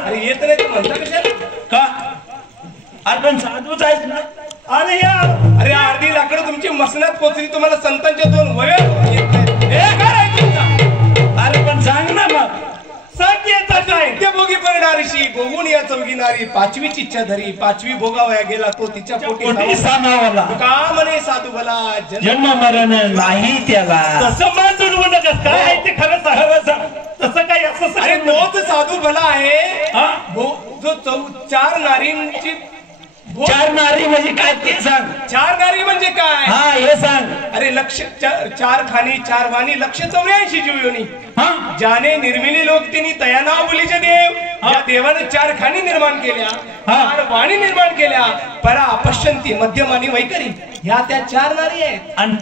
अरे येत नाही तर म्हणता कशाला. का अरे पण साधूच आहेस ना. अरे या अरे अर्धी लाकडं तुमची मसनात पोचली तुम्हाला संतांच्या दोन वया येत नाहीत. हे काय आहे तुमचा. अरे पण सांग ना मग. सांग याचा काय. नित्य भोगी परणारीशी भोगून या चौघी नारी पाचवीची इच्छा धरी. पाचवी भोगावया गेला तो तिच्या पोटी सामावाला का म्हणे साधू भला जन्म मरण नाही त्याला. तसं मान जोडवू नका. काय आहे ते खरं सांग. तसं काय असं अरे तोच साधू भला आहे. हा? जो चार नारींची चार नारी म्हणजे काय ते सांग. चार नारी म्हणजे काय. हा हे सांग. अरे लक्ष चार खानी चार वाणी लक्ष 84 जीवयोनी. हा ज्याने निर्मिली लोक तिनी तया नाव बोलीचे देव. या देवाने चार खाणी निर्माण केल्या. चार वाणी निर्माण केल्या. परा अपश्यंती मध्यम आणि वैखरी ह्या त्या चार नारी आहेत. आणि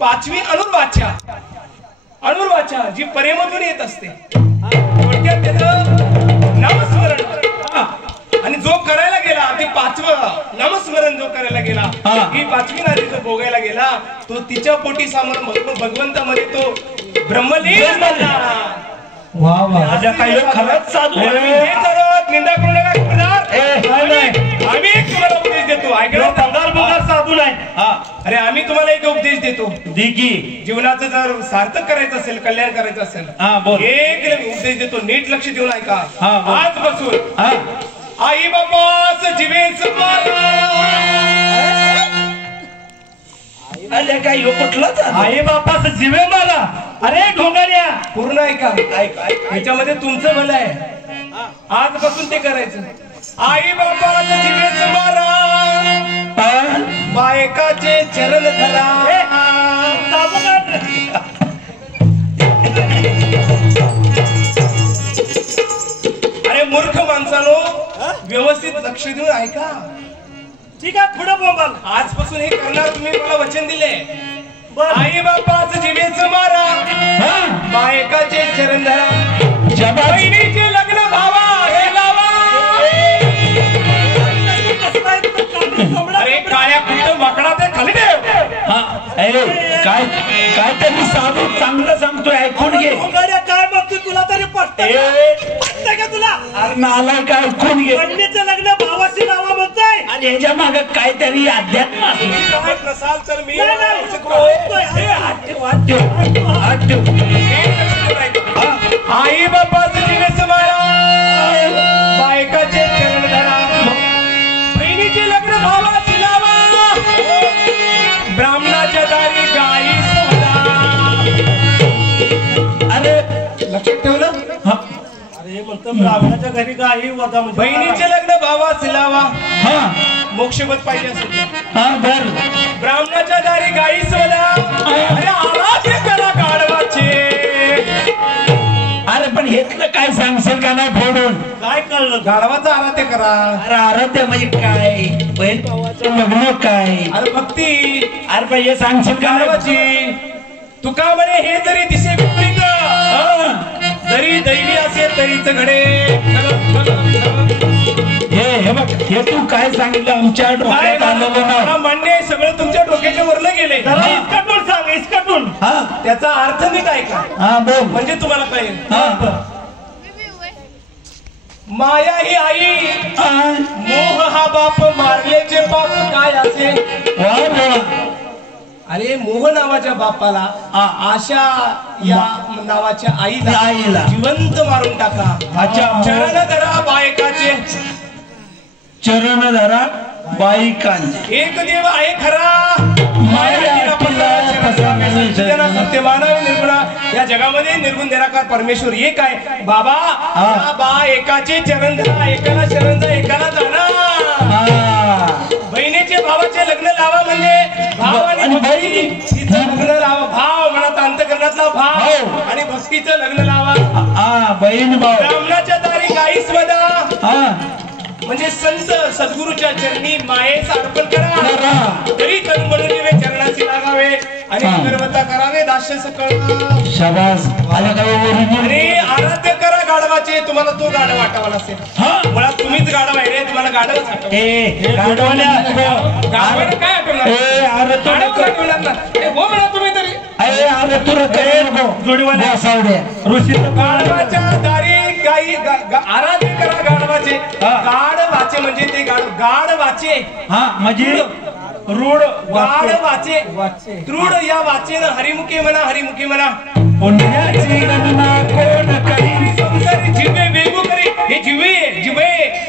पाचवी अनुर्वाच्या. अनुर्वाच्या जी परेमधून येत असते. थोडक्यात त्याचं नामस्मरण. आणि जो करायला गेला ते पाचवं नामस्मरण जो करायला गेला ही पाचवी नारी जो भोगायला गेला तो तिच्या पोटी सामोर भगवंतामध्ये तो ब्रह्मलीन बनला. वा वा काही खरंच साधू निंदा करू नका. आम्ही एक तुम्हाला उपदेश देतो. पगार साधू नाही. अरे आम्ही तुम्हाला एक उपदेश देतो. दिगी जीवनाचं जर सार्थक करायचं असेल कल्याण करायचं असेल एक उपदेश देतो. नीट लक्ष देऊन ऐका. आजपासून आई बापास जीवेच अरे काय कुठलाच आई बापास जीवे मारा. अरे ढोंगाऱ्या पूर्ण ऐका. ह्याच्यामध्ये तुमचं भलं आहे. आजपासून ते करायचं. आई बापास जीवेच मारा बायकाचे चरण धरा. अरे मूर्ख माणसानो व्यवस्थित लक्ष देऊन ऐका. ठीक आहे पुढे बोंबाल. आजपासून हे करणार तुम्ही मला वचन दिले. आई बापाच जीवेच मारा बायकाचे चरण धरा. बहिणीचे लग्न भावा हे लावा. अरे काळ्या कुठं माकडा ते खाली ठेव. काय काय तरी साधू चांगलं सांगतोय ऐकून घे. काय बघतोय तुला तरी पटतंय का तुला. अरे नाला काय ऐकून घे. बहिणीचं लग्न भावाशी लावा म्हणतोय. आणि ह्याच्या मागे काहीतरी अध्यात्म नसाल तर मी आई बापाचं जीवेच मारा बायकाचे चरण धरा. बहिणीचे लग्न भावाशी लावा. ब्राह्मणाच्या दारी गाई अरे लक्षात ठेवलं. अरे म्हणतो ब्राह्मणाच्या घरी गाई वजा म्हणजे बहिणीचे लग्न भावाशी लावा. हा मोक्षपद पाहिजे असेल हा बर. ब्राह्मणाच्या दारी गाई सोदा. अरे आराधे करा गाढवाचे. अरे पण हेतलं काय सांगशील का नाही फोडून. काय कळलं. गाढवाचा आराध्य करा. अरे आराध्य म्हणजे काय. बहीण भावाचं लग्न काय. अरे भक्ती. अरे पण हे सांगशील का नाही. गाढवाची तुका म्हणे हे जरी दिसे विपरीत जरी दैवी असेल तरीच घडे. हे बघ हे तू काय सांगितलं आमच्या डोक्यात आलेलं ना. म्हणणे सगळं तुमच्या डोक्याच्या वरनं गेले. इसकटून सांग इसकटून. हा त्याचा अर्थ नीट ऐका हा बोल. म्हणजे तुम्हाला कळेल. हा माया ही आई मोह हा बाप मारल्याचे पाप काय असे. वा वा. अरे मोह नावाच्या बापाला आशा या नावाच्या आईला जिवंत मारून टाका. चरण धरा बायकाचे, चरण धरा बायकांचे, एक देव आहे खरा सत्य मानव निर्गुणा. या जगामध्ये निर्गुण निराकार परमेश्वर एक आहे. बाबा बा एकाचे चरण धरा, एकाला शरण जा, एकाला जाणार. बहिणीचे भावाचे लग्न लावा, म्हणजे भाव आणि भक्तीचं लग्न लावा. भाव मनात अंतकरणातला भाव आणि भक्तीचं लग्न लावा. बहीण भाव ब्राह्मणाच्या दारी गाईस वदा, म्हणजे संत सद्गुरूच्या चरणी मायेचं अर्पण करा. तरी तन म्हणून चरणाची लागावे आणि अगरबत्ता करावे. दास्य सकळ शाबास. आणि आराध्य करा गाढवाचे. तुम्हाला तो गाढव वाटावा नसेल. मुळात तुम्हीच गाढव आहे रे. तुम्हाला गाढवच काय आठवणार ना. हो म्हणा तुम्ही तरी गाढवाच्या दारी गाई आराध्य करा गाढवाचे. गाढवाचे म्हणजे ते गाढवाचे म्हणजे रूढ गाढ वाचे दृढ या वाचेनं हरिमुखी म्हणा, हरिमुखी म्हणा. पुण्याची गणना कोण करी, संसारी जिवे वेगू करी. हे जिवे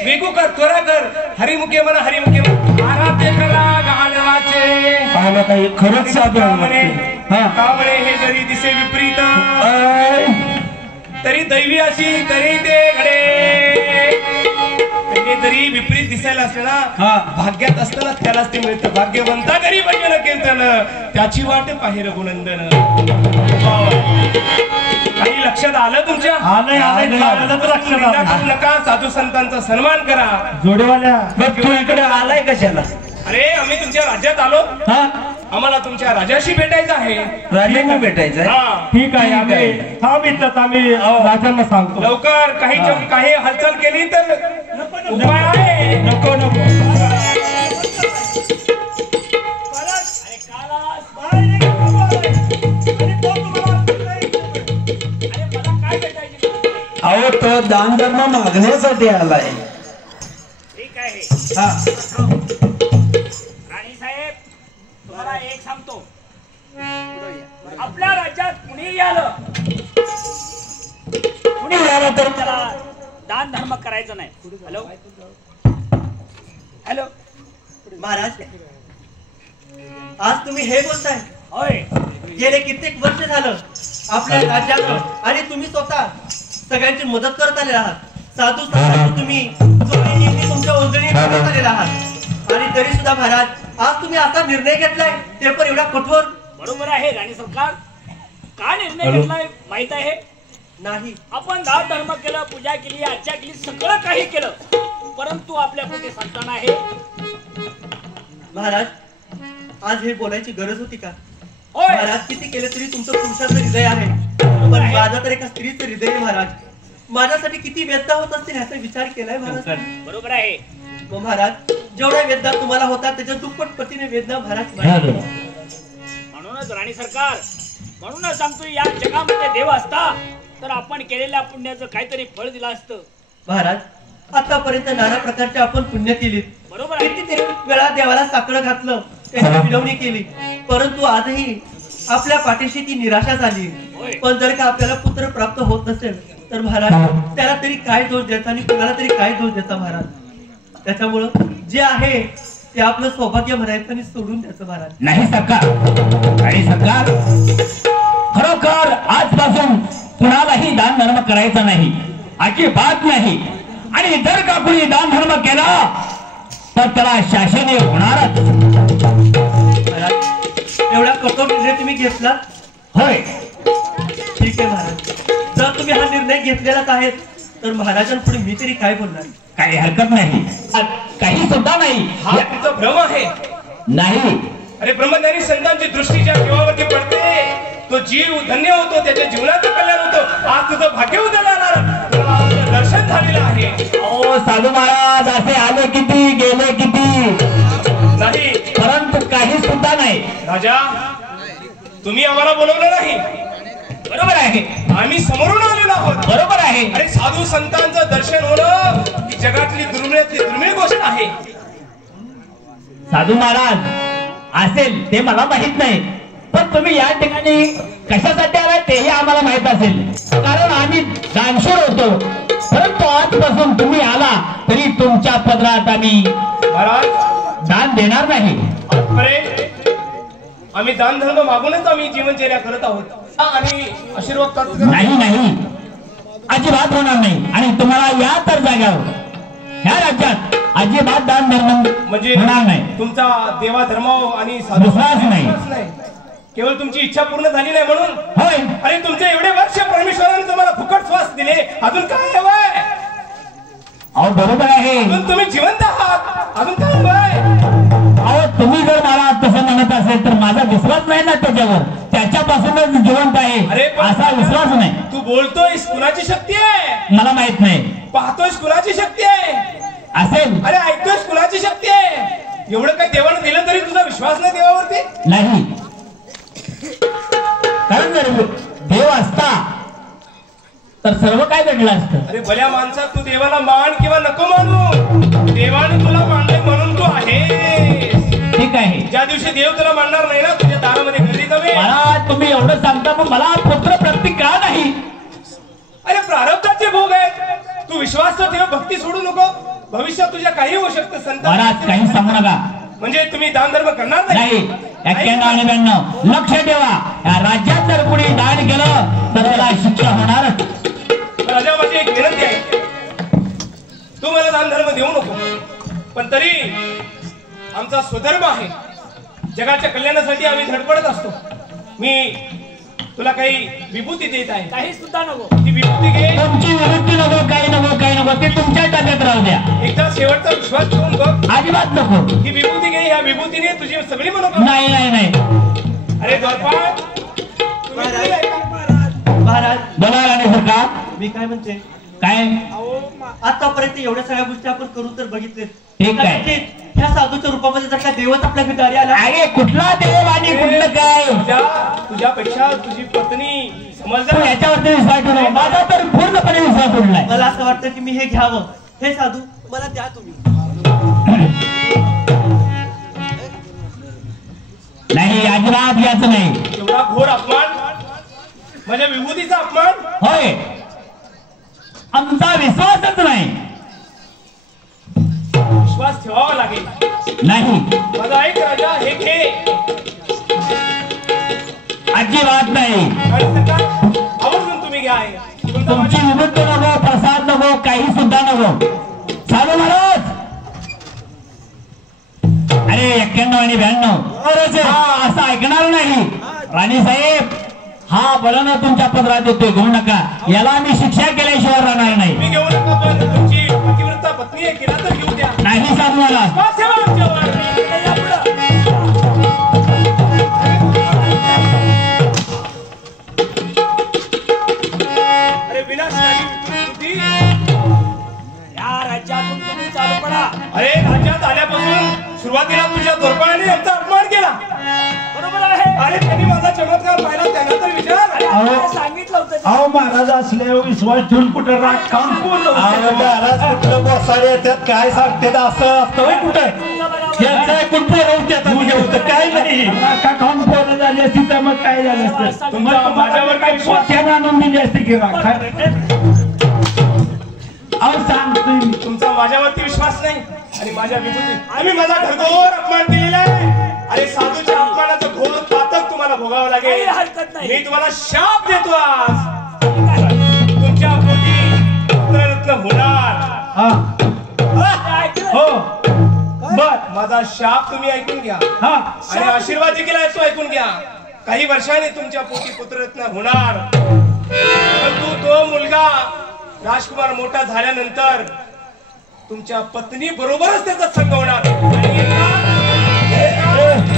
वेगू कर, त्वरा कर. हरिमुखी म्हणा, हरिमुखी म्हणा. आराध्य करा गाढवाचे. पाहिलं काही खरंच साधू का म्हणे हे जरी दिसे विपरीत, तरी दैवी अशी तरी ते घडे. तरी विपरीत दिसायला असलं ना, भाग्यात असताना त्यालाच ते मिळतं. भाग्यवंता करी भजन कीर्तन, त्याची वाट पाहि रघुनंदन. काही लक्षात आलं तुमच्या? लक्षात नका. साधू संतांचा सन्मान करा. जोडीवाल्या तू इकडे आलाय कशाला? अरे आम्ही तुमच्या राज्यात आलो. आम्हाला तुमच्या राजाशी भेटायचं आहे. राजांना भेटायचं आहे? ठीक आहे. आम्ही राजांना सांगतो. लवकर. काही हालचाल केली तर उपाय आहे. नको नको. अहो तो दान धर्म मागण्यासाठी आलाय. ठीक आहे. राणी साहेब, तुम्हाला एक सांगतो. आपल्या राज्यात कुणी आलं तर त्याला दान धर्म करायचं नाही. हॅलो हॅलो महाराज, आज तुम्ही हे बोलताय? होय. गेले कित्येक वर्ष झालं आपल्या राज्यात आणि तुम्ही स्वतः सगळ्यांची मदत करत आले आहात. साधू संतांना तुम्ही तुमच्या ओंजळी करत आलेला आहात. आणि तरी सुद्धा महाराज आज तुम्ही असा निर्णय घेतलाय, ते पण एवढा कठोर. बरोबर आहे राणी सरकार. का निर्णय घेतलाय माहित आहे? नाही. आपण दान धर्म केलं, पूजा केली, आज्ञा केली, सगळं काही केलं, परंतु आपल्या पोटी संतान आहे. महाराज आज हे बोलायची गरज होती का? होय. महाराज किती केलं तरी तुमचं पुरुषाचं हृदय आहे, पण माझं तर एका स्त्रीचं हृदय आहे. महाराज माझ्यासाठी किती वेदना होत असतील ह्याचा विचार केलाय महाराज? बरोबर आहे. मग महाराज जेवढ्या वेदना तुम्हाला होतात त्याच्या दुप्पट पटीने वेदना महाराज. म्हणूनच राणी सरकार, म्हणूनच सांगतो, या जगामध्ये देव असता तर आपण केलेल्या पुण्याचं काहीतरी फळ दिलं असतं. महाराज आतापर्यंत नाना प्रकारचे आपण पुण्य केली. बरोबर आहे. कितीतरी वेळा देवाला साकडं घातलं, त्याची विनवणी केली, परंतु आजही आपल्या पाठीशी ती निराशा झाली. पण जर का आपल्याला पुत्र प्राप्त होत नसेल तर महाराज त्याला तरी काय दोष द्यायचा आणि कोणाला तरी काय दोष द्यायचा महाराज? त्याच्यामुळं जे आहे ते आपलं सौभाग्य म्हणायचं आणि सोडून द्यायचं महाराज. नाही सरकार, आणि सरकार खरोखर आजपासून कुणालाही दान धर्म करायचा नाही, अजिबात नाही. आणि जर का कुणी दान धर्म केला तर त्याला शासनीय होणारच. एवढा कठोर निर्णय तुम्ही घेतला? होय. ठीक आहे महाराज, जर तुम्ही हा निर्णय घेतलेलाच आहे तर महाराजांपुढे मी तरी काय बोलणार? काही हरकत नाही, काही सुद्धा नाही. हा तुमचा भ्रम आहे. नाही. अरे ब्रह्मज्ञानी संतांची दृष्टी ज्या जीवावरती पडते तो जीव धन्य होतो, त्याच्या जीवनाचं कल्याण होतं. आज तुझं भाग्य उदयाला दर्शन झालेलं आहे. ओ साधू महाराज, असे आले किती गेले किती, नाही परंतु काही सुद्धा नाही. राजा तुम्ही आम्हाला बोलवलं नाही. बरोबर आहे. आम्ही समोरून आलेलो आहोत. बरोबर आहे. अरे साधू संतांचं दर्शन होणं ही जगातली दुर्मिळातली दुर्मिळ गोष्ट आहे. साधू महाराज असेल ते मला माहित नाही, पण तुम्ही या ठिकाणी कशासाठी आलाय तेही आम्हाला माहित असेल, कारण आम्ही दानशूर होतो. परंतु आजपासून तुम्ही आला तरी तुमच्या पदरात आम्ही महाराज दान देणार नाही. आम्ही दान धर्म मागूनच आम्ही जीवनचर्या करत आहोत आणि आशीर्वाद प्राप्त करत नाही नाही, अजिबात होणार नाही. आणि तुम्हाला या तर जाग्यावर ह्या राज्यात अजिबात दान धर्म म्हणजे होणार नाही. तुमचा देवा धर्म आणि विश्वास नाही. केवळ तुमची इच्छा पूर्ण झाली नाही म्हणून. होय. आणि तुमचे एवढे वर्ष परमेश्वराने तुम्हाला फुकट श्वास दिले, अजून काय हवंय? अहो बरोबर आहे. अजून तुम्ही जिवंत आहात, अजून काय हवंय? अहो तुम्ही जर मला तसं म्हणत असेल तर माझा विश्वास नाही ना त्याच्यावर, त्याच्यापासूनच जिवंत आहे असा विश्वास नाही. तू बोलतोयस कुणाची शक्ती आहे मला माहित नाही. पाहतोयस कुणाची शक्ती आहे असेल. अरे ऐकतोयस कुणाची शक्ती आहे? एवढं काही देवानं दिलं तरी तुझा विश्वास नाही देवावरती? नाही, कारण जर देव असता तर सर्व काय घडलं असतं. अरे भल्या माणसा, तू देवाला मान किंवा नको मानू, देवाने तुला मानले म्हणून तू आहेस. ठीक आहे. ज्या दिवशी देव तुला मानणार नाही ना, तुझ्या दारामध्ये गर्दी जमेल. मला तुम्ही एवढं सांगता पण मला पुत्र प्राप्ती का नाही? अरे प्रारब्धाचे भोग आहेत. तू विश्वास ठेव, भक्ती सोडू नको. भविष्यात तुझ्या काही होऊ शकतं. संत महाराज काही सांगू नका. म्हणजे तुम्ही दान धर्म करणार नाही. 91 आणि 92 लक्ष ठेवा, या राज्यात जर कुणी दान केलं तर त्याला शिक्षा होणार. राजा, माझी एक विनंती आहे, तू मला दान धर्म देऊ नको, पण तरी आमचा स्वधर्म आहे. जगाच्या कल्याणासाठी आम्ही धडपडत असतो. मी तुला काही विभूती देत आहे. काही सुद्धा नको. ती विभूती घे. तुमची विरुद्धी नको, काही नको, काही नको, ते तुमच्या डब्यात राहू द्या. एकदा शेवटचा विश्वास ठेवून बघ. अजिबात नको. ही विभूती घे. ह्या विभूतीने तुझी सगळी मनोकामना. नाही नाही नाही. अरे द्वारपाल, तुम्ही ऐका. महाराज बोला राणे सरकार. मी काय म्हणते, काय आतापर्यंत एवढ्या सगळ्या गोष्टी आपण करून तर बघितले. ठीक आहे. ह्या साधूच्या रूपामध्ये जर का देवच आपल्या घरी आला, अरे कुठला देव आणि कुठलं काय? तुझ्यापेक्षा तुझी पत्नी तू समजदार. याच्यावरती विश्वास ठेवू नको. माझा तर पूर्णपणे विश्वास उडलाय. मला असं वाटतं की मी हे घ्यावं. हे साधू मला द्या तुम्ही. नाही, अजिबात याचं नाही. एवढा घोर अपमान, माझ्या विभूतीचा अपमान. होय, आमचा विश्वासच नाही. विश्वास ठेवावा लागेल. नाही, माझा ऐक राजा, हे घे. अजिबात नाही. आणि सरकार, आवर्जून तुम्ही घ्या. तुमची विरुद्ध नको, प्रसाद नको, काही सुद्धा नको. चालू महाराज. अरे 91 आणि 92 हा असं ऐकणार नाही. राणी साहेब, हा बळानं तुमच्या पदरात येतोय, घेऊ नका. याला आम्ही शिक्षा केल्याशिवाय राहणार नाही. तुम्ही घेऊ नका, पण तुमची पतिव्रता पत्नी आहे, तिला तर घेऊ द्या. नाही साधू महाराज. विश्वास ठेवा आमच्यावर. या पुढं. अरे विनाशकारी बुद्धी, या राज्यातून तुम्ही चालू पडा. अरे राज्यात आल्यापासून सुरुवातीला तुझ्या दोरपाळाने आमचा अपमान केला. बरोबर आहे. अरे त्यांनी माझा चमत्कार पाहिला, त्यांना तर विचार. अरे आपण सांगितलं होतं. अहो महाराज असल्यावर विश्वास ठेवून कुठं राग काम पूर्ण महाराज कुठलं बसायला येतात, काय सांगते असं असतं होय कुठं? यांचं ऐकून पोरं होतं काय नाही. का खाऊन पोरं झाली असती तर मग काय झालं असतं? तुमचा माझ्यावर काय विश्वास? पोट्यानं आणून दिली असती की राग. अहो सांगतोय मी. तुमचा माझ्यावरती विश्वास नाही आणि माझ्या विभूती आम्ही माझा घरघोर अपमान केलेला आहे. अरे साधूच्या अपमानाचं घोर पातक तुम्हाला भोगावं लागेल. काही हरकत नाही. मी तुम्हाला शाप देतो आज. तुमच्या पोटी पुत्ररत्न होणार. ऐकलं? हो बर, माझा शाप तुम्ही ऐकून घ्या आणि आशीर्वाद देखील आहे तो ऐकून घ्या. काही वर्षांनी तुमच्या पोटी पुत्ररत्न होणार. परंतु तो मुलगा राजकुमार मोठा झाल्यानंतर तुमच्या पत्नी बरोबरच त्याचा संग होणार आणि एका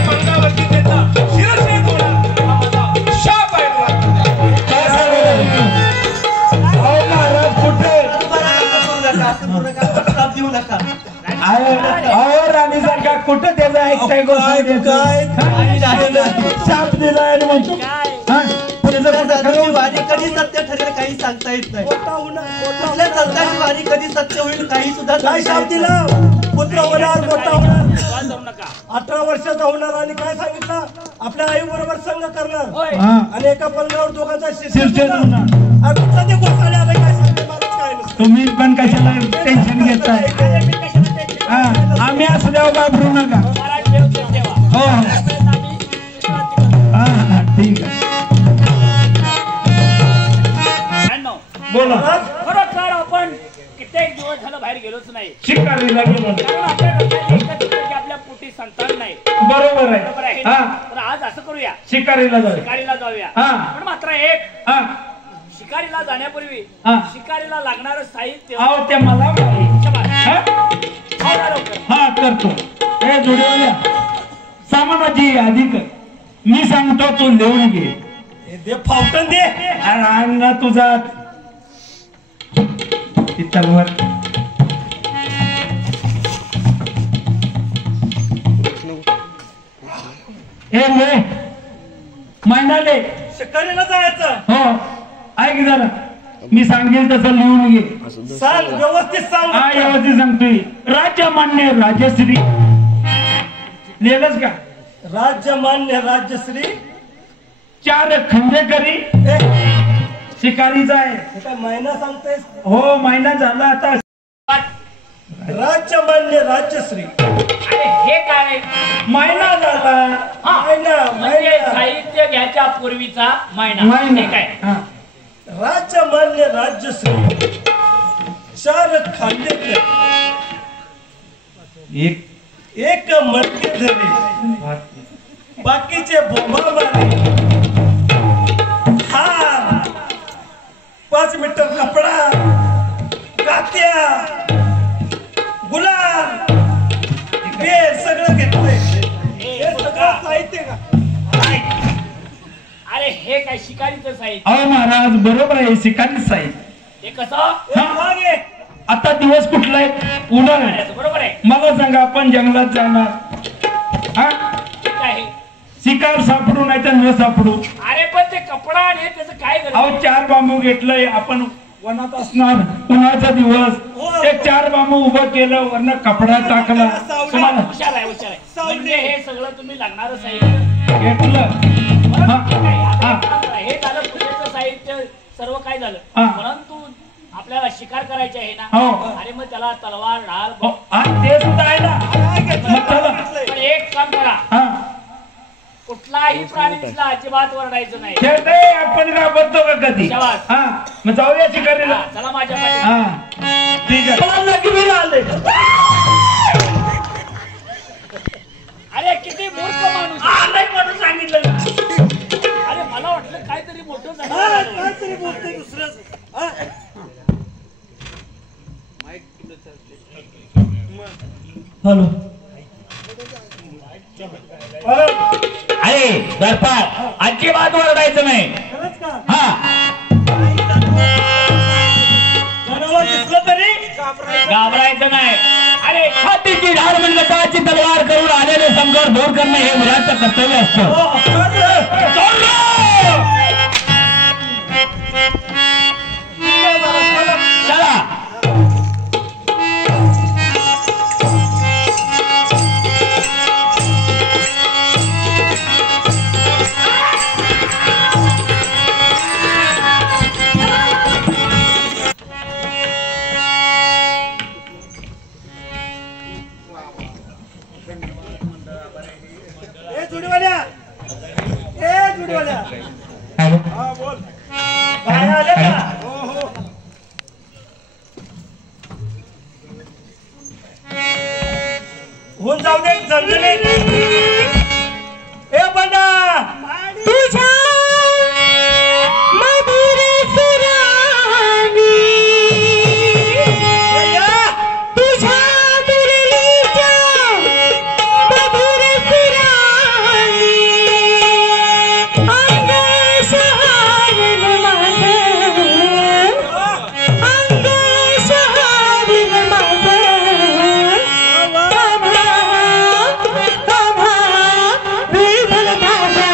पंगावरती त्याचा शिरच्छेद होणार. हा माझा शाप आहे प्रस्ताव देऊ नका. राणी सारखा कुठं त्याचा ऐकताय शाप दिलाय म्हणतो. सरकारची वारी कधी सत्य ठरेल काही सांगता येत नाही. कुठल्या सरकारची वारी कधी सत्य होईल काही सुद्धा काय शाप दिला? पुत्र होणार, मोठा होणार, विश्वास धरू नका. 18 वर्षाचा होणार आणि काय सांगितलं आपल्या आई बरोबर संघ करणार होय. आणि एका पलंगावर दोघांचा शीर्षक होणार. कधी गोसाळे आले काय सांगते महाराज काय नसतं. तुम्ही पण कशाला टेन्शन घेताय हा, आम्ही असं द्यावं घाबरू नका. महाराज व्यवस्थित ठेवा. हो त्यावेळेस आम्ही विश्रांती करतो. हा ठीक आहे. अण्णा, बोला. खरोखर आपण कित्येक दिवस झालं बाहेर गेलोच नाही. शिकारीला गेलो. कारण आपल्याकडे एकच होतं की आपल्या पोटी संतान नाही. बरोबर बरोबर आहे. आहे हा, ना? तर आज असं करूया, शिकारीला जाऊ. शिकारीला जाऊया. हा. पण मात्र एक, हा, शिकारीला जाण्यापूर्वी हा. शिकारीला लागणारं साहित्य अहो ते मला माहिती. शाबास. हा? आवरा लवकर. हा करतो. हे जोडीवाल्या सामानाची यादी कर. मी सांगतो तू लिहून घे. हे दे फावटन दे. अरे अण्णा तुझा ती तलवार. हे ले महिनाले. शिकारीला जायचं. हो ऐक जरा, मी सांगेल तसं लिहून घे. सांग व्यवस्थित सांग. हा व्यवस्थित सांगतोय. राज्यमान्य राजश्री लिहिलंच का? राज्यमान्य राजश्री 4 खंडेकरी हे शिकारीचा आहे. काय महिना सांगतेस. हो महिना झाला आता. राज्यमान्य राजश्री अरे हे काय? महिना झाला. हा. महिना म्हणजे महिना साहित्य घ्यायच्या पूर्वीचा महिना. महिना. ठीक आहे. हा. राज्यमान्य राजश्री 4 खांडेकर एक मडके धरी बाकीचे बोंबा मारे हार 5 मीटर कपडा कात्या गुलाब हे सगळं घेतलंय. हे सगळं साहित्य का? अरे हे काय शिकारीचं साहित्य? अहो महाराज बरोबर आहे. शिकारीच आहे. हे कसं? हे मागे आता दिवस कुठला आहे? उन्हाळा. बरोबर आहे. मला सांगा आपण जंगलात जाणार हा? ठीक आहे. शिकार सापडू नाही तर न सापडू. अरे पण ते कपडा आणि त्याचं काय गरज? अहो 4 बांबू घेतलंय आपण. वनात असणार उन्हाचा दिवस. एक 4 बांबू उभं केलं वरनं कपडा टाकला. तुम्हाला हुशार आहे, हुशार आहे. म्हणजे हे सगळं तुम्ही लागणारं साहित्य घेतलं. बरं, हा. ठीक आहे. आता हा. एक काम करा. हे झालं पूजेचं साहित्य सर्व काय झालं. हा. परंतु आपल्याला शिकार करायचे आहे ना. हो. अरे मग त्याला तलवार ढाल. हो, हा, ते सुद्धा आहे ना. मग चला. पण एक काम करा, हा कुठलाही प्राणी दिसला अजिबात वरडायचं नाही. खेळते आपण घाबरतो का कधी? शाबास. हा मग जाऊया शिकारीला. हा, चला माझ्या पाठी. हा ठीक आहे. मला लग्न आले. अरे किती मूर्ख माणूस. आलंय म्हणून सांगितलं ना. अरे मला वाटलं काहीतरी मोठं हा, झालं. काहीतरी बोलतोय दुसरंच. हा. हॅलो. अरे दरपार अजिबात ओरडायचं नाही. खरंच का? हा जनावर दिसलं तरी घाबरायचं नाही. अरे छातीची धार मंडपाची तलवार करून आलेले संघर्ष दूर करणे हे मुलाचं कर्तव्य असतं. हो, चला ए जुडीवाल्या, ए जुडीवाल्या. हॅलो. हा बोल. बाया आल्या का? हो हो. होऊन जाऊ दे झणझणीत. ए बंडा तुझ्या मधुर सुरानी तुझ्या मुरलीच्या मधुर सुरानी अंग शहारन माझं अंग शहारन माझं कान्हा कान्हा विठ्ठल माझा